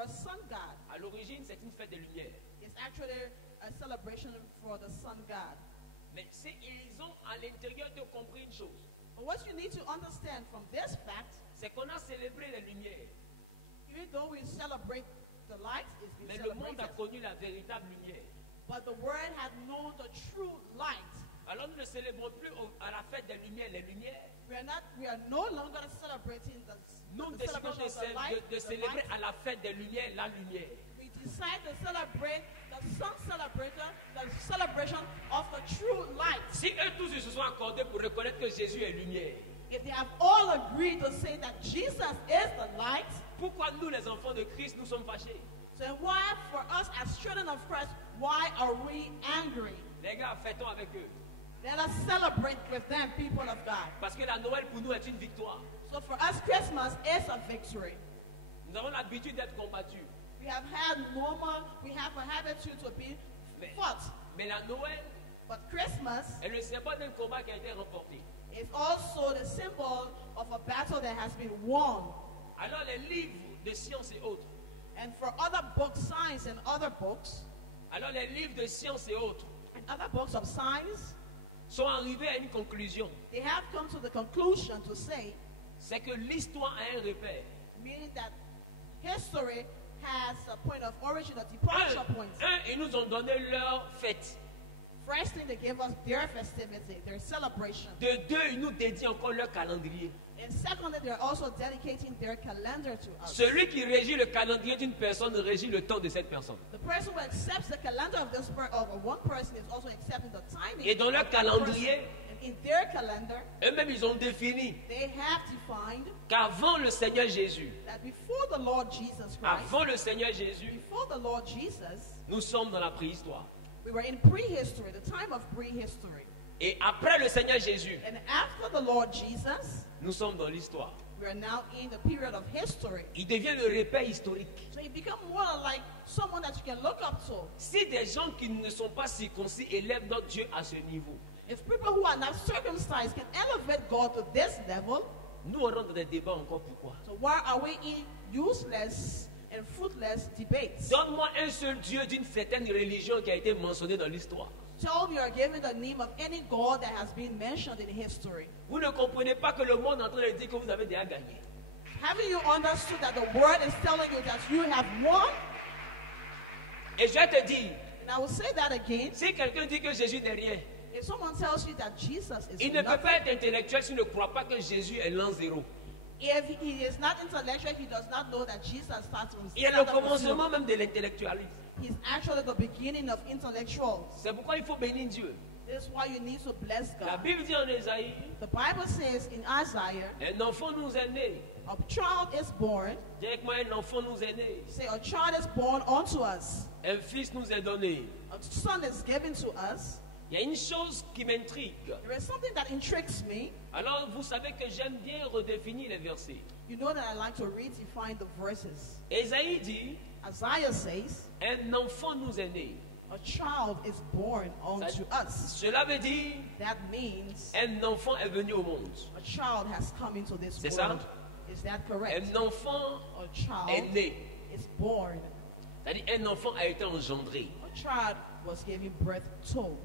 for a sun god. À l'origine, c'est une fête des lumières. It's actually a celebration for the sun god. Mais ils ont à l'intérieur de compris une chose. But what you need to understand from this fact, C'est qu'on a célébré les lumières. even though we celebrate the light, it's been Mais le monde a celebrated, connu la véritable lumière. but the world had known the true light. Alors nous ne célébrons plus à la fête des lumières les lumières. We are no longer celebrating Nous the décidons celebration of the light. de the célébrer light. à la fête des lumières la lumière. We decide to celebrate the sun celebration of the true light. Si eux tous ils se sont accordés pour reconnaître que Jésus est lumière, If they have all agreed to say that Jesus is the light, pourquoi nous les enfants de Christ nous sommes fâchés? then why for us as children of Christ, why are we angry? Les gars, fêtons avec eux. Let us celebrate with them, people of God. Parce que la Noël pour nous est une victoire. So for us, Christmas is a victory. Nous avons l'habitude d'être combattus. We have a habitude to be Mais, fought. mais la Noël But Christmas est le symbole d'un combat qui a été remporté. is also the symbol of a battle that has been won. Alors les livres de sciences et autres, And for other books, science and other books, alors les livres de sciences et autres and other books of science, sont arrivés à une conclusion. they have come to the conclusion to say, C'est que l'histoire a un repère. meaning that history has a point of origin, a departure point. Ils nous ont donné leur fête. First thing, they gave us their festivity, their celebration. De deux, ils nous dédient encore leur calendrier. And secondly, they're also dedicating their calendar to us. Celui qui régit le calendrier d'une personne régit le temps de cette personne. The person who accepts the calendar of this of one person is also accepting the timing. Et dans leur of that person. calendrier, And in their calendar, eux-mêmes, ils ont défini they have defined qu'avant le Seigneur Jésus, that before the Lord Jesus Christ, avant le Seigneur Jésus, before the Lord Jesus, nous sommes dans la préhistoire. we were in prehistory, the time of prehistory. Et après le Seigneur Jésus, And after the Lord Jesus, nous sommes dans l'histoire. we are now in the period of history. Il devient le repère historique. So you become more like someone that you can look up to. Si des gens qui ne sont pas circoncis élèvent notre Dieu à ce niveau, If people who are not circumcised can elevate God to this level, nous aurons dans des débats encore pourquoi. so why are we in useless and fruitless debates? Donne-moi un seul Dieu d'une certaine religion qui a été mentionné dans l'histoire. Tell me or give me the name of any God that has been mentioned in history. Vous ne comprenez pas que le monde est en train de dire que vous avez déjà gagné. Haven't you understood that the word is telling you that you have won? Et je vais te dire, And I will say that again. si quelqu'un dit que Jésus n'est rien, If someone tells you that Jesus is il ne peut nothing, pas être intellectuel s'il ne croit pas que Jésus est l'an zéro. if he is not intellectual, he does not know that Jesus starts from Il est le standard of commencement zero. même de l'intellectualisme. He's actually the beginning of intellectuals. C'est pourquoi il faut bénir Dieu. This is why you need to bless La God. Bible dit en Ésaïe, The Bible says in Isaiah, un enfant nous est né. a child is born. Dis avec moi, un enfant nous est né. Say, a child is born unto us. Un fils nous est donné. A son is given to us. Il y a une chose qui m'intrigue. There is something that intrigues me. Alors, vous savez que j'aime bien redéfinir les versets. You know that I like to redefine the verses. Ésaïe dit, Isaiah says, un enfant nous est né. a child is born unto us. Cela veut dire, That means un enfant est venu au monde. a child has come into this C'est ça? world. Is that correct? Un enfant A est child né. is born. C'est-à-dire, un enfant a été engendré. A child was given birth to.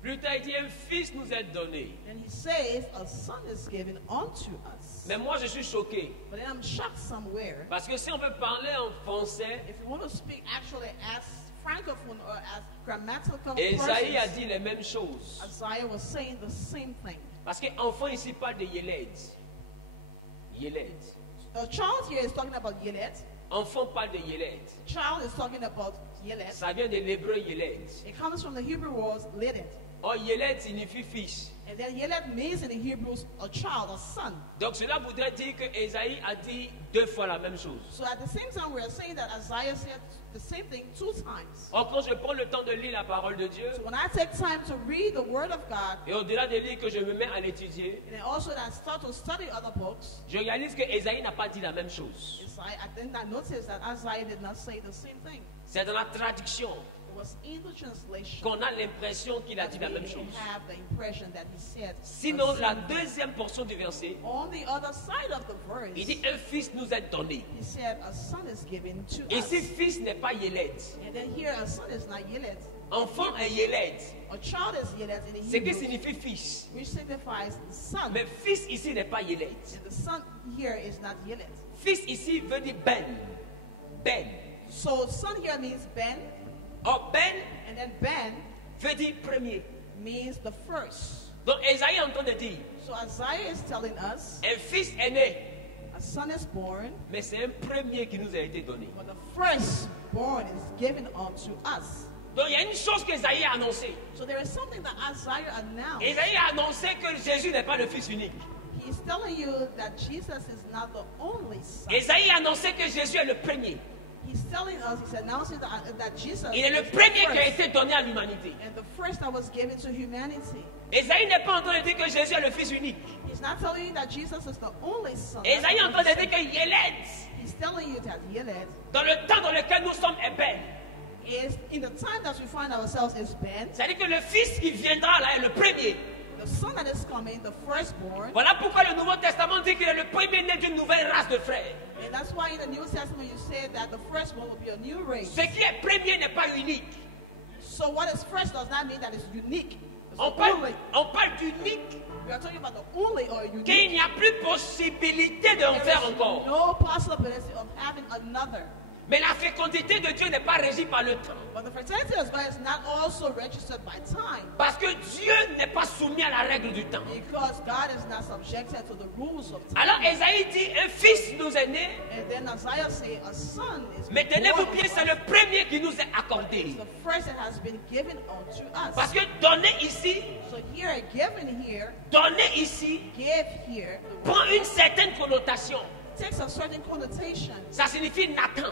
Plus tard, il dit, un fils nous est donné. And he says, a son is given unto us. Mais moi, je suis choqué. But then I'm shocked somewhere. Parce que si on veut parler en français, If you want to speak actually as francophone or as grammatical Ésaïe a persons, dit les mêmes choses. Isaiah was saying the same thing. Parce qu'enfant ici parle de Yéled. Yéled. A child here is talking about Yelet. Enfant parle de Yéled. Child is talking about Yelet. Ça vient de l'hébreu Yéled. It comes from the Hebrew word Ledet. Or Yéled signifie fils. And then Yelet means in the Hebrews a child, a son. Donc cela voudrait dire que Ésaïe a dit deux fois la même chose. So at the same time, we are saying that Isaiah said the same thing 2 times. Or quand je prends le temps de lire la parole de Dieu, So when I take time to read the Word of God, et au-delà de lire que je me mets à l'étudier, and then also that I start to study other books, je réalise que Ésaïe n'a pas dit la même chose. I then I noticed that Isaiah did not say the same thing. C'est dans la traduction It was in the translation qu'on a l'impression qu'il a dit la that même we chose. have the impression that he said. Sinon, la deuxième portion du verset, On the other side of the verse, il dit un fils nous est donné. he said a son is given to Et us. ce fils n'est pas Yéled. And then here a son is not Yeled. Enfant est Yéled. A child is Yeled in Ce qui Hebrew, signifie fils. which signifies son. Mais fils ici n'est pas Yéled. And the son here is not Yeled. Fils ici veut dire Ben. Ben. So son here means Ben, Or Ben and then Ben veut dire premier. means the first. Donc Esaïe est en train de dire, So Isaiah is telling us un fils est né, a son is born, mais c'est un premier qui nous a été donné. but the firstborn is given unto us. Donc il y a une chose qu'Esaïe a annoncée. So there is something that Isaiah announced. Esaïe a annoncé que Jésus n'est pas le fils unique. He's telling you that Jesus is not the only son. Esaïe a annoncé que Jésus est le premier. He's telling us, he's announcing that Jesus Il est le is premier the qui a first, été donné à l'humanité. and the first that was given to humanity. Esaïe n'est pas en train de dire que Jésus est le fils unique. He's not telling you that Jesus is the only son. Esaïe est en train de dire que Yéled, He's telling you that Yeled dans le temps dans lequel nous sommes, est Ben. is, in the time that we find ourselves, is Ben. C'est-à-dire que le fils qui viendra là est le premier. The son that is coming, the firstborn. Voilà pourquoi le Nouveau Testament dit qu'il est le premier né d'une nouvelle race de frères. And that's why in the New Testament you say that the firstborn will be a new race. Ce qui est premier n'est pas unique. So what is first does not mean that it's unique. It's On the only. parle d'unique, We are talking about the only or qu'il unique. n'y a plus possibilité d'en There faire is encore. no possibility of having another. Mais la fécondité de Dieu n'est pas régie par le temps. But the fertility of God is not also registered by time. Parce que Dieu n'est pas soumis à la règle du temps. Because God is not subjected to the rules of time. Alors Esaïe dit, un fils nous est né, And then Isaiah says a son is mais tenez-vous born bien, to c'est us. le premier qui nous est It's accordé. the first that has been given unto us. Parce que donner ici, So here, given here, donner ici, give here, prend une certaine connotation. takes a certain connotation. Ça signifie Nathan.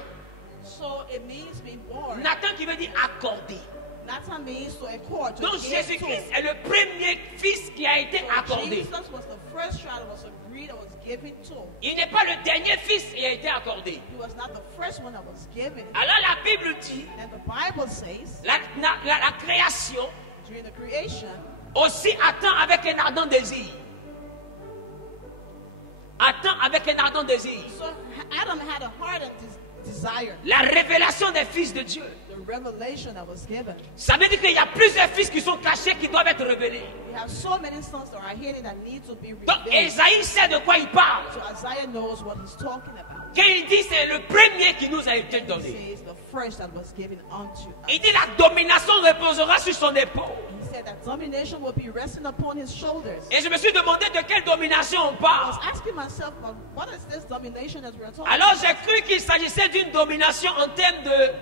So it means being born. Nathan qui veut dire accordé. Nathan means to accord. To Donc give Jésus-Christ to. est le premier fils qui a été So accordé. Jesus was the first child that was agreed, that was given to. Il n'est pas le dernier fils qui a été accordé. He was not the first one that was given. Alors la Bible dit, And the Bible says, la création during the creation, aussi attend avec un ardent désir. Attend avec un ardent désir. so Adam had a heart and desire, La révélation des fils de Dieu. the revelation that was given. Ça veut dire qu'il y a plusieurs fils qui sont cachés qui doivent être révélés. We have so many sons that are hidden that need to be Donc revealed. Esaïe sait de quoi il parle. So Isaiah knows what he's talking about. Quand il dit c'est le premier qui nous a été He donné. says the first that was given unto us. Il dit la domination reposera sur son épaule. He said that domination will be resting upon his shoulders. Et je me suis demandé de quelle domination on I parle. was asking myself, well, what is this domination that we're talking Alors about? j'ai cru qu'il s'agissait d'une domination en termes de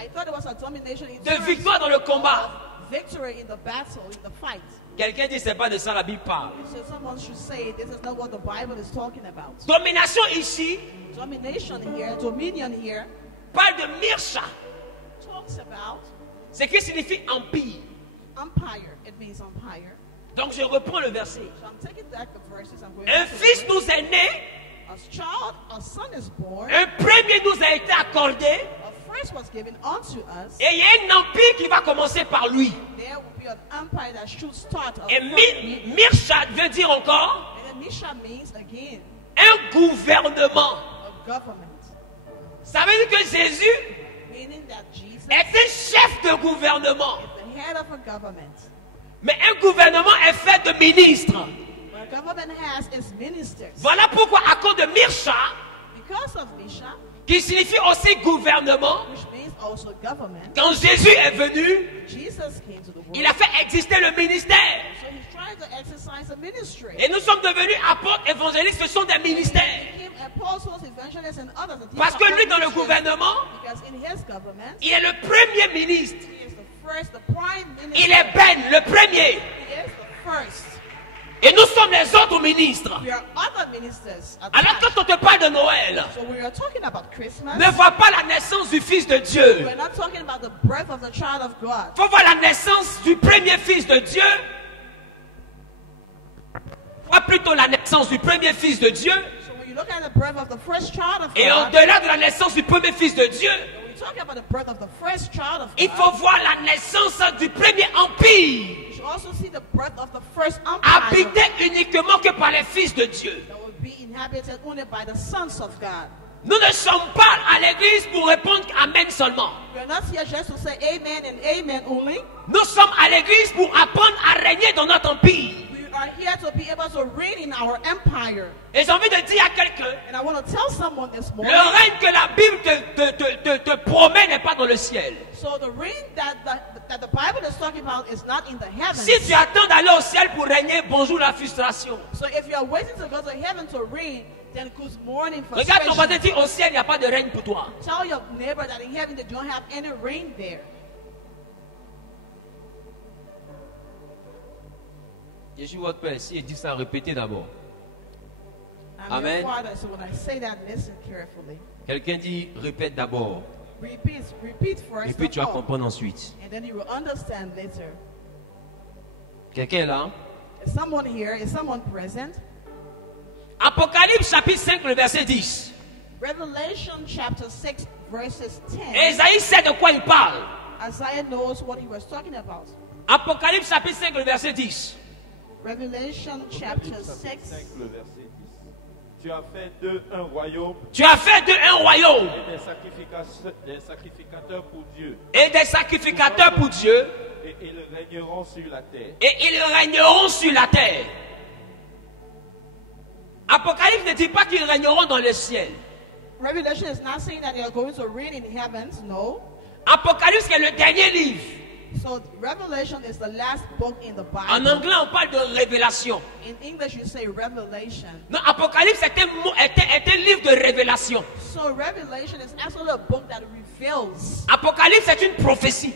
I thought it was a domination in de terms victoire dans le combat. of victory in the battle, in the fight. Quelqu'un dit c'est pas de ça la Bible parle. So someone should say this is not what the Bible is talking about. Domination ici Domination here, dominion here, parle de Mirsha, talks about ce qui signifie empire. empire. It means empire. Donc je reprends le verset. So I'm taking back the verses. I'm going Un back to fils the nous verses. est né, A child, a son is born. un premier nous a été accordé, A first was given unto us. et il y a un empire qui va commencer par lui. There will be an empire that should start. Et Mirsha veut dire encore And then Misha means again un gouvernement. a government, Ça veut dire que Jésus meaning that Jesus est un chef de gouvernement. is the head of a government. Mais un gouvernement est fait de ministres. But a government has its ministers. Voilà pourquoi à cause de Mirsha, Because of Misha, qui signifie aussi gouvernement, which means also government, quand Jésus est venu, Jesus came to the world. il a fait exister le ministère. So he's trying to exercise a ministry. Et nous sommes devenus apôtres, évangélistes, ce sont des ministères. He became apostles, evangelists, and others. And these Parce are que all lui, dans le ministries. gouvernement, Because in his government, il est le premier ministre. he is the first, the prime minister. Il est Ben, le premier. He is the first. Et nous sommes les autres ministres. We are other ministers. Alors attached. quand on te parle de Noël, So we are talking about Christmas. ne vois pas la naissance du Fils de Dieu. We're not talking about the birth of the child of God. Faut voir la naissance du premier Fils de Dieu. Vois plutôt la naissance du premier Fils de Dieu. So when you look at the birth of the first child of Et God, au-delà de la naissance du premier Fils de Dieu, when we talking about the birth of the first child of il God, faut voir la naissance du premier empire, you should also see the birth of the first empire habité uniquement que par les fils de Dieu. that will be inhabited only by the sons of God. Nous ne sommes pas à l'église pour répondre Amen seulement. We're not here just to say amen and amen only. Nous sommes à l'église pour apprendre à régner dans notre empire. We are here to be able to reign in our empire. Et j'ai envie de dire à quelqu'un, And I want to tell someone this le morning. règne que la Bible te promet n'est pas dans le ciel. So the reign that the Bible is talking about is not in the heavens. Si tu attends d'aller au ciel pour régner, bonjour la frustration. So if you are waiting to go to heaven to reign, then good morning Regarde ton voisin, frustration. dis au ciel, il n'y a pas de règne pour toi. Tell your neighbor that in heaven they don't have any reign there. Je suis votre père. Si il dit ça, répétez d'abord. I'm Amen. your father, so when I say that, listen carefully. Quelqu'un dit, répète d'abord. Repeat first Et puis tu vas of all, comprendre ensuite. and then you will understand later. Quelqu'un est là? Is someone here? Is someone present? Apocalypse chapitre 5, le verset 10. Revelation chapter 6 verses 10. Esaïe sait de quoi il parle. Isaiah knows what he was talking about. Apocalypse chapitre 5, le verset 10. Revelation chapter Apocalypse 6 5, le verset 10. Tu as fait d'eux un royaume Tu as fait d'eux un royaume et des sacrificateurs pour Dieu. et des sacrificateurs pour Dieu, Et ils régneront sur la terre. et ils régneront sur la terre. Apocalypse ne dit pas qu'ils régneront dans le ciel. Revelation is not saying that they are going to reign in heavens, no. Apocalypse est le dernier livre. So Revelation is the last book in the En Bible. anglais, on parle de révélation. In English you say Revelation. Non, Apocalypse est un livre de révélation. So Revelation is actually a book that reveals. Apocalypse est une prophétie.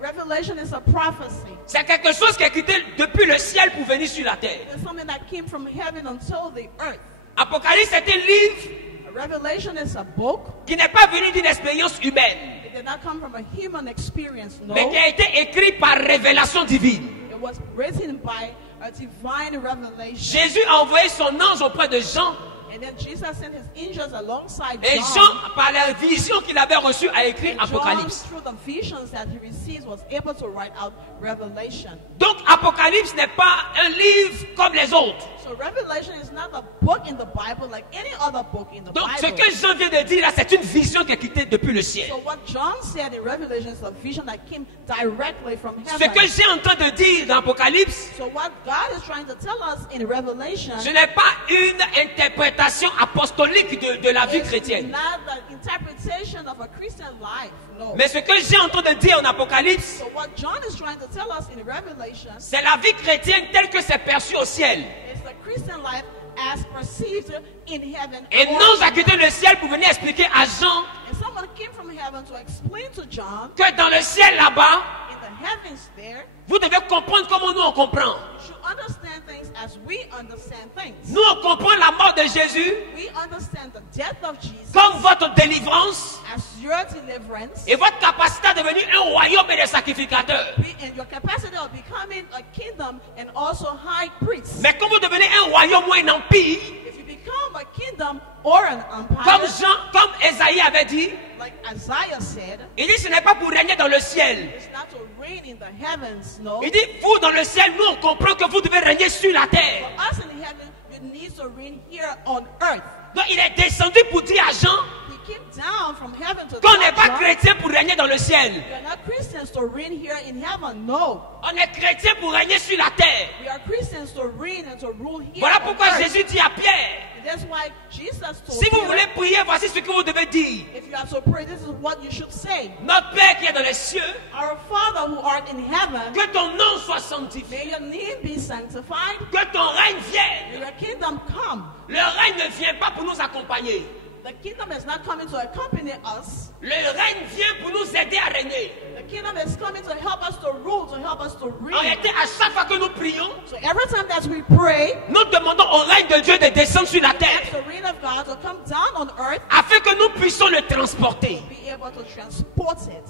Revelation is a prophecy. C'est quelque chose qui est quitté depuis le ciel pour venir sur la terre. It's something that came from heaven until the earth. Apocalypse est un livre Revelation is a book. qui n'est pas venu d'une expérience humaine, It did not come from a human experience, no. mais qui a été écrit par révélation divine. It was written by a divine revelation. Jésus a envoyé son ange auprès de Jean, And then Jesus sent his angels alongside et John. Jean, par la vision qu'il avait reçue, a écrit And John, Apocalypse. through the visions that he received, was able to write out Revelation. Donc Apocalypse n'est pas un livre comme les autres. So Revelation is not a book in the Bible like any other book in the Donc ce Bible. que Jean vient de dire là, c'est une vision qui est quittée depuis le ciel. So what John said in Revelation is a vision that came directly from Ce heaven. que j'ai en train de dire dans Apocalypse, So what God is trying to tell us in Revelation ce n'est pas une interprétation apostolique de la vie is chrétienne. not the interpretation of a Christian life. No. Mais ce que j'ai en train de dire en Apocalypse, So what John is trying to tell us in Revelation c'est la vie chrétienne telle que c'est perçu au ciel. is the Christian life as perceived in heaven. Et or- non, j'ai quitté le ciel pour venir expliquer à Jean And someone came from heaven to explain to John que dans le ciel là-bas, in the heavens there, vous devez comprendre comment nous on comprend. you should understand things as we understand things. Nous on comprend la mort de Jésus We understand the death of Jesus comme votre délivrance as your deliverance et votre capacité à devenir un royaume et des sacrificateurs. and your capacity of becoming a kingdom and also high priest. Mais quand vous devenez un royaume ou un empire, If you become a kingdom or an empire, comme Jean, comme Esaïe avait dit, like Isaiah said, il dit ce n'est pas pour régner dans le ciel. it's not to reign in the heavens, no. Il dit, vous dans le ciel, nous on comprend que vous devez régner sur la terre. For us in heaven, you need to reign here on earth. Donc il est descendu pour dire à Jean He came down from heaven to qu'on tell n'est pas John, chrétien pour régner dans le ciel. we are not Christians to reign here in heaven, no. On est chrétien pour régner sur la terre. We are Christians to reign and to rule here Voilà on pourquoi earth. Jésus dit à Pierre, And that's why Jesus told si vous Peter, voulez prier, voici ce que vous devez dire. if you are to pray, this is what you should say. Notre Père qui est dans les cieux, Our Father who art in heaven, que ton nom soit sanctifié, may your name be sanctified, que ton règne may vienne. your kingdom come. Le règne ne vient pas pour nous accompagner. The kingdom is not coming to accompany us. Le règne vient pour nous aider à régner. The kingdom is coming to help us to rule, to help us to En reign. réalité, à chaque fois que nous prions, So every time that we pray, nous demandons au règne de Dieu de descendre sur la ask terre the reign of God to come down on earth, afin que nous puissions le transporter. be able to transport it.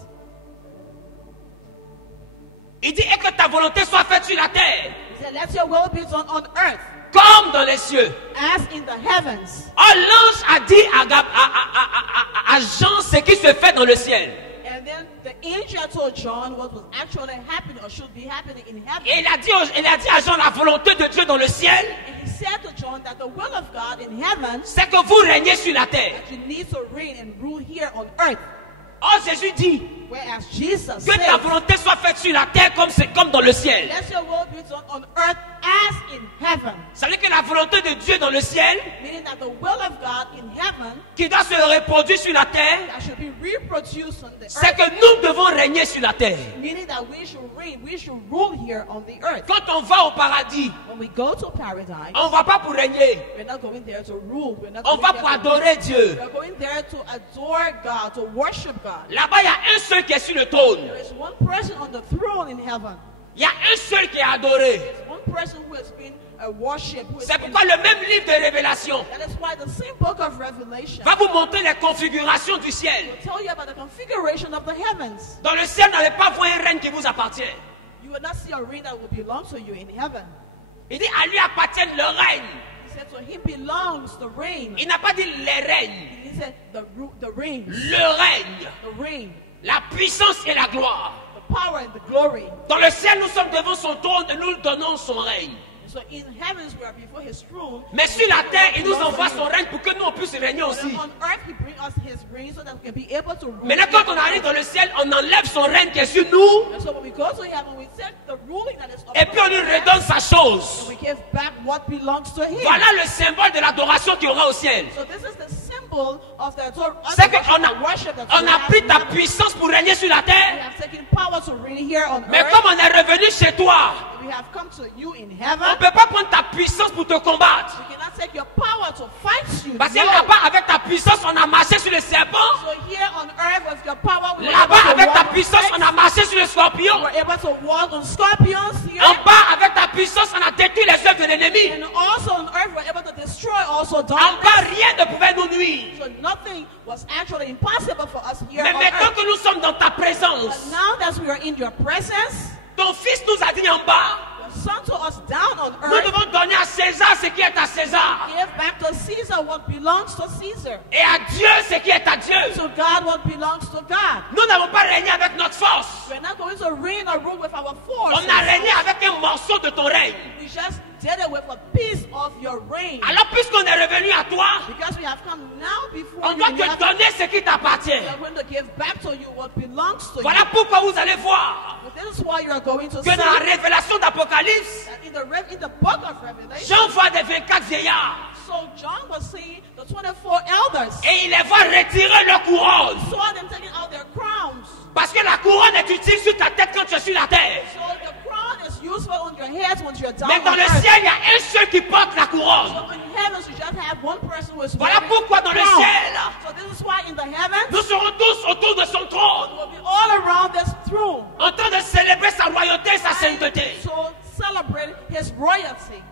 Il dit, et que ta volonté soit faite sur la terre, He said, let your will be done on earth comme dans les cieux. as in the heavens. Oh, l'ange a dit à à Jean ce qui se fait dans le ciel. And then the angel told John what was actually happening or should be happening in heaven. Et il a dit à Jean la volonté de Dieu dans le ciel, And he said to John that the will of God in heaven, c'est que vous régnez sur la terre. that you need to reign and rule here on earth. Or Jésus dit Whereas Jesus que ta said, volonté soit faite sur la terre comme dans le ciel. let your will be done on earth as in heaven. Ça veut dire que la volonté de Dieu dans le ciel, Meaning that the will of God in heaven qui doit se reproduire sur la terre, that should be reproduced on the c'est earth. que nous devons régner sur la terre. Meaning that we should reign, we should rule here on the earth. Quand on va au paradis, When we go to paradise, on ne va pas pour régner, we're not going there to rule. We're not on going va there pour to adorer Dieu. We're going there to adore God, to worship God. Là-bas, il y a un seul qui est sur le trône. There is one person on the throne in heaven. Il y a un seul qui est adoré. There's one person who has been worshipped. Who has C'est been, pourquoi le même livre de Révélation that is why the same book of Revelation va vous montrer les configurations du ciel. will tell you about the configuration of the heavens. Dans le ciel, vous n'allez pas voir un règne qui vous appartient. You will not see a reign that will belong to you in heaven. Il dit à lui appartient le règne. He said to him belongs the reign. Il n'a pas dit les règnes. He said the reign, Le règne, the reign, la puissance et la gloire. the power and the glory. Dans le ciel, nous sommes devant son trône et nous lui donnons son règne. So in heavens we are before his throne. Mais sur la terre, il nous envoie son règne pour que nous on puisse régner But aussi. on earth he brings us his reign so that we can be able to rule. Maintenant, quand on arrive dans le ciel, on enlève son règne qui est sur nous And so when we go to heaven, we take the ruling that is et puis on lui redonne sa chose. and we give back what belongs to him. Voilà le symbole de l'adoration qu'il y aura au ciel. So this is the symbol of the C'est qu'on worship that on a pris ta puissance pour régner sur la we terre. have taken power to reign here on Mais earth. comme on est revenu chez toi, We have come to you in on heaven. ne peut pas prendre ta puissance pour te combattre. We cannot take your power to fight you. Parce que No. là-bas, avec ta puissance, on a marché sur les serpents. So here on earth with your power, we were Là-bas, able to avec ta walk on puissance, snakes. on a marché sur les scorpions. We were able to walk on scorpions here. En bas, avec ta puissance, on a détruit les œuvres de l'ennemi. And also on earth, we were able to destroy also En darkness. bas, rien ne pouvait nous nuire. So nothing was actually impossible for us here Mais on maintenant earth. que nous sommes dans ta But présence, now that we are in your presence, ton fils nous a dit en bas, your son to us down on nous earth, devons donner à César ce qui est à César. give back to Caesar what belongs to Caesar. Et à Dieu ce qui est à Dieu. To God what belongs to God. Nous n'avons pas régné avec notre force. We're not going to reign or rule with our force. On a régné avec un morceau de ton règne. We just did it with a piece of your reign. Alors puisqu'on est revenu à toi, Because we have come now before on you. doit in te heaven, donner ce qui t'appartient. we are going to give back to you what belongs to Voilà pourquoi vous allez voir you. This is why you are going to que see dans la révélation d'Apocalypse, that in the book of Revelation. Jean voit des 24 vieillards So John was seeing the 24 elders. et il les voit retirer leur couronne. Saw them taking out their crowns. Parce que la couronne est utile sur ta tête quand tu es sur la terre. So the crown is useful on your heads when you're down Mais dans on le earth. ciel, il y a un seul qui porte la couronne. So in heavens, you just have one person who is Voilà wearing pourquoi the dans le crown. ciel, So this is why in the heavens, nous serons tous autour de son trône, we'll be all around this throne. en train de célébrer sa royauté et sa sainteté. So celebrate his royalty.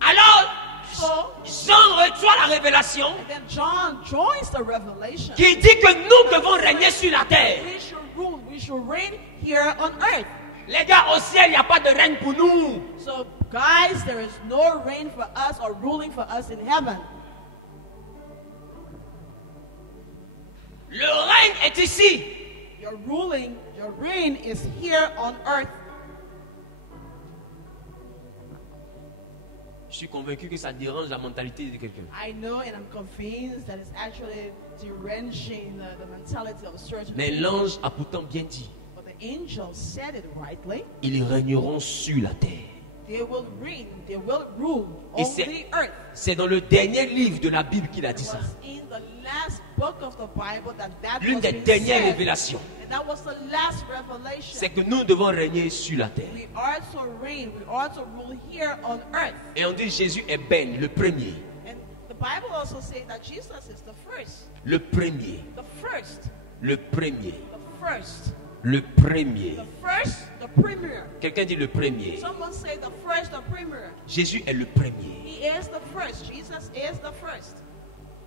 Alors, So Jean reçoit la révélation and then John joins the revelation. qui dit que nous devons régner sur la terre. We should rule, we should reign here on earth. Les gars, au ciel, il n'y a pas de règne pour nous. So guys, there is no reign for us or ruling for us in heaven. Le règne est ici. Your ruling, your reign is here on earth. Je suis convaincu que ça dérange la mentalité de quelqu'un. I know and I'm convinced that it's actually deranging the mentality of certain Mais people. l'ange a pourtant bien dit, But the angel said it rightly. ils régneront sur la terre. They will reign, they will rule Et on the earth. c'est dans le dernier livre de la Bible qu'il a dit ça. Was in the last book of the Bible that L'une was des being dernières said. révélations, And that was the last revelation. c'est que nous devons régner sur la terre. We are to reign, we are to rule here on earth. Et on dit Jésus est Ben, le premier. And the Bible also says that Jesus is the first. Le premier. The first. Le premier. The first. Le premier. The first, the premier. Quelqu'un dit le premier. Someone say the first, the premier. Jésus est le premier. He is the first. Jesus is the first.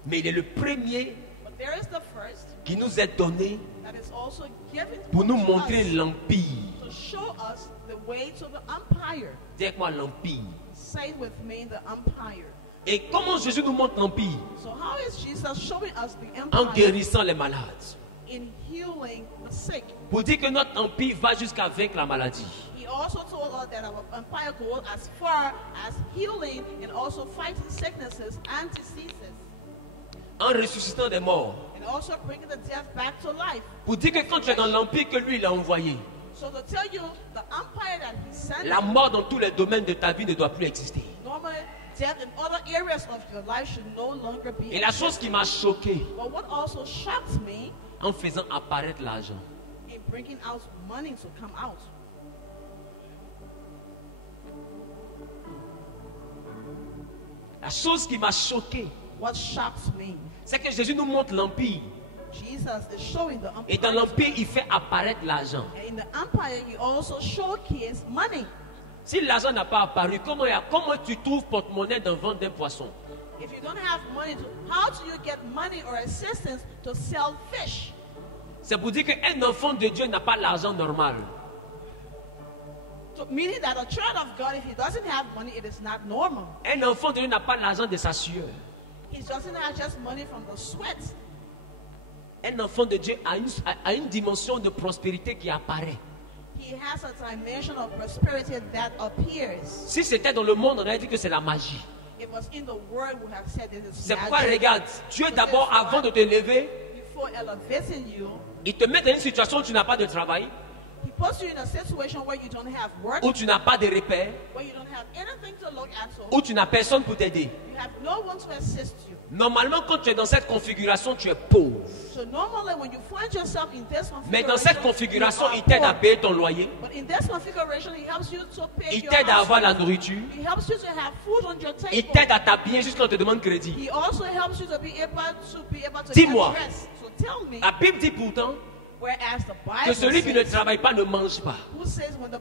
Mais il est le premier But there is the first qui nous est donné that is also given pour nous to montrer us l'empire. to show us the way to the empire. Dis avec moi l'empire. Say with me the empire. Et comment Jésus nous montre l'empire? So how is Jesus showing us the En empire guérissant les malades. in healing the sick? Pour dire que notre empire va jusqu'à vaincre la maladie. He also told us that our empire goes as far as healing and also fighting sicknesses and diseases, En ressuscitant des morts. and also bringing the dead back to life. Pour dire que quand tu es dans l'empire que lui il a envoyé, So to tell you, the empire that he sent, la mort dans tous les domaines de ta vie ne doit plus exister. normally death in other areas of your life should no longer be. Et la chose qui m'a choqué But what also shocked me en faisant apparaître l'argent, in bringing out money to come out. la chose qui m'a choqué, What shocks me, c'est que Jésus nous montre l'empire. Jesus is showing the Et dans empire. l'empire, il fait apparaître l'argent. And in the empire, he also showcased money. Si l'argent n'a pas apparu, comment tu trouves porte-monnaie dans vendre d'un poisson? If you don't have money, how do you get money or assistance to sell fish? C'est pour dire qu'un enfant de Dieu n'a pas l'argent normal. So, meaning that a child of God, if he doesn't have money, it is not normal. Un enfant de Dieu n'a pas l'argent de sa sueur. He doesn't have just money from the sweat. Un enfant de Dieu a une dimension de prospérité qui apparaît. He has a dimension of prosperity that appears. Si c'était dans le monde, on aurait dit que c'est la magie. It was in the word we have said it is C'est pourquoi, magic. regarde, Dieu d'abord, avant de te lever, Before elevating you, il te met dans une situation où tu n'as pas de travail, he puts you in a situation where you don't have work, où tu n'as pas de repères, where you don't have anything to look at, so où tu n'as personne pour t'aider. you have no one to assist you. Normalement, quand tu es dans cette configuration, tu es pauvre. So normally when you find yourself in this Mais dans cette configuration, il t'aide à payer ton loyer. But in this configuration, he helps you to pay Il your t'aide à avoir la house. nourriture. He helps you to have food on your Il table. t'aide à t'habiller jusqu'à quand on te demande crédit. He also helps you to be able to Dis-moi. get dressed. So tell me, La Bible dit pourtant whereas the que Bible celui qui ne says, travaille pas ne mange pas. who says when the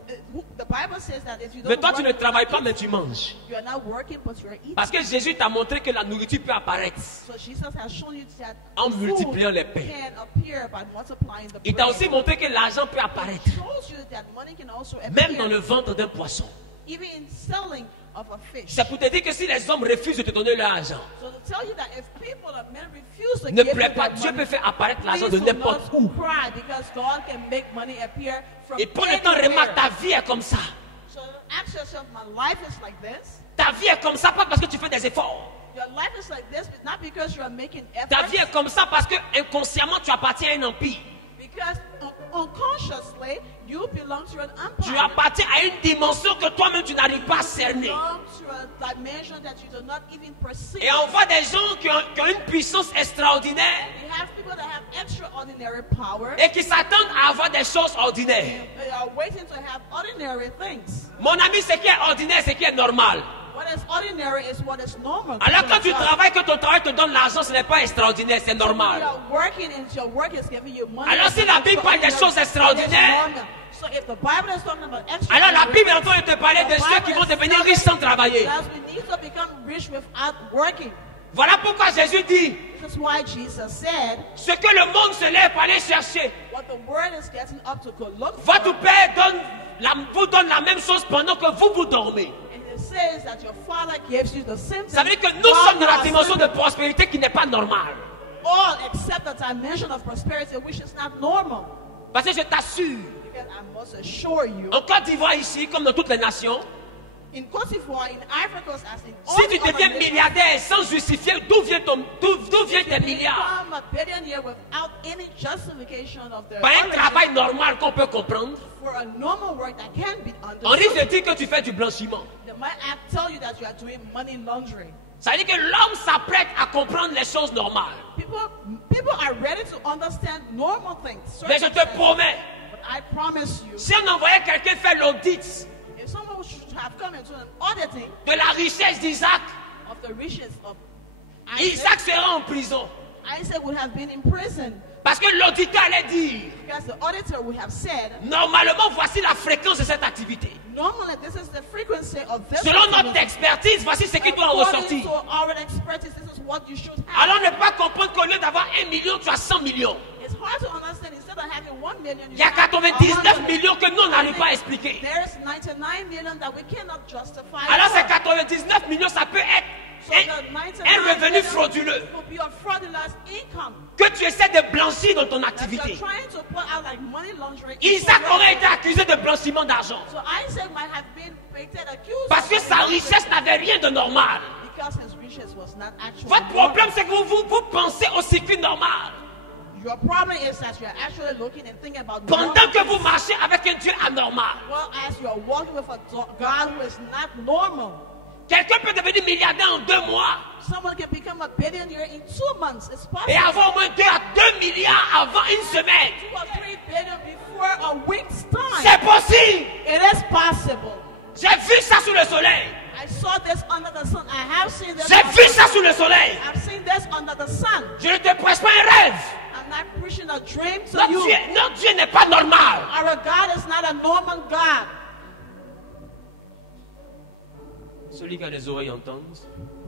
Bible says that if you Mais don't toi, tu work, ne travailles pas, mais tu manges. you are not working, but you are eating. Parce que Jésus t'a montré que la nourriture peut apparaître. So Jesus has shown you that En food multipliant les pains. can appear by multiplying the Il t'a bread. aussi montré que l'argent peut apparaître. It shows you that money can also appear, Même dans le ventre d'un poisson. even in selling of a fish. C'est pour te dire que si les hommes refusent de te donner leur argent, So to tell you that if people or men refuse to ne give pleure you pas. that Dieu peut money, faire apparaître l'argent please de do n'importe not où. cry, because God can make money appear from Et pour le temps, remarque, anywhere. ta vie est comme ça. So ask yourself, my life is like this. Ta vie est comme ça, pas parce que tu fais des efforts. Your life is like this, but not because you are making Ta efforts. vie est comme ça parce que inconsciemment tu appartiens à un empire. Because unconsciously you belong to an Tu empire. appartiens à une dimension que toi-même tu n'arrives pas à cerner. You belong to a dimension that you do not even perceive. Et on voit des gens qui ont une puissance extraordinaire You have people that have extraordinary power. et qui s'attendent à avoir des choses ordinaires. They are waiting to have ordinary things. Mon ami, ce qui est ordinaire, c'est ce qui est normal. What is ordinary is what is normal. Alors quand tu People of God. travailles, que ton travail te donne l'argent, ce n'est pas extraordinaire, c'est You normal. are working and your work is giving you money. Alors, si la Bible parle des choses extraordinaires, so if the Bible is talking about Alors la Bible est en extraordinary, train de te parler de ceux qui vont devenir riches sans travailler. because we need to become rich without working. Voilà pourquoi Jésus dit, This is why Jesus said, ce que le monde se lève pour aller chercher, what the world is getting up to go look for. votre Père vous donne la même chose pendant que vous dormez. And it says that your Father gives you the same Ça veut dire que nous while sommes dans you la are dimension de sleeping. prospérité qui n'est pas normale. All except the dimension of prosperity, which is not normal. Parce que je t'assure, Because I must assure you, en Côte d'Ivoire ici, comme dans toutes les nations, in Côte d'Ivoire, in Ivory Coast, as in all si tu other deviens nations, milliardaire sans justifier d'où viennent tes milliards, become a billionaire without any justification of their par un origin, travail normal qu'on peut comprendre, for a normal work that can be on risque de understood, dire que tu fais du blanchiment. they might tell you that you are doing money laundering. Ça veut dire que l'homme s'apprête à comprendre les choses normales. People are ready to understand normal things. Mais je te promets, But I promise you, si on envoyait quelqu'un faire l'audit if someone should have come into an auditing de la richesse d'Isaac, of the riches of Isaac sera en prison. Isaac would have been in prison, Parce que l'auditeur allait dire, because the auditor would have said, normalement, voici la fréquence de cette activité. normally this is the frequency of this. Selon notre activity. expertise, voici ce qui doit en According ressortir. to our expertise, this is what you should have. Alors ne pas comprendre qu'au lieu d'avoir 1 million, tu as 100 millions. It's hard to understand. Instead of having 1 million, Il y a 99 millions que nous, on n'arrive pas à expliquer. There's 99 million that we cannot justify. Alors ces 99 millions, ça peut être un revenu frauduleux will be a fraudulent income. que tu essaies de blanchir dans ton That activité. you're trying to put out like money laundering. Isaac aurait été accusé de blanchiment d'argent So Isaac might have been accused parce que of sa money richesse n'avait rien de normal. because his riches was not actually Votre problème, c'est que vous pensez au circuit normal. Your problem is that you're actually looking and thinking about Pendant que vous marchez avec un Dieu anormal. well as you're walking with a God who is not normal. Quelqu'un peut devenir milliardaire en 2 mois Someone can become a billionaire in 2 months. It's possible. et avoir au moins 2 à 2 milliards avant une semaine. 2 or 3 billion before a week's time. C'est possible. It is possible. J'ai vu ça sous le soleil. I saw this under the sun. I have seen this. J'ai under vu the ça sun. sous le soleil. I've seen this under the sun. Je ne te prêche pas un rêve. I'm not preaching a dream to Notre you. Dieu n'est pas normal. Our God is not a normal God. Celui qui a les oreilles entende.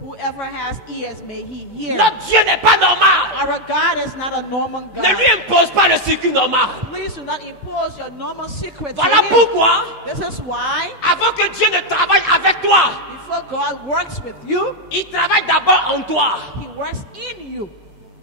Whoever has ears, may he hear. Notre Dieu n'est pas normal. Our God is not a normal God. Ne lui impose pas le circuit normal. Please do not impose your normal secrets. Voilà on him. pourquoi, This is why, avant que Dieu ne travaille avec toi, before God works with you, il travaille d'abord en toi. he works in you.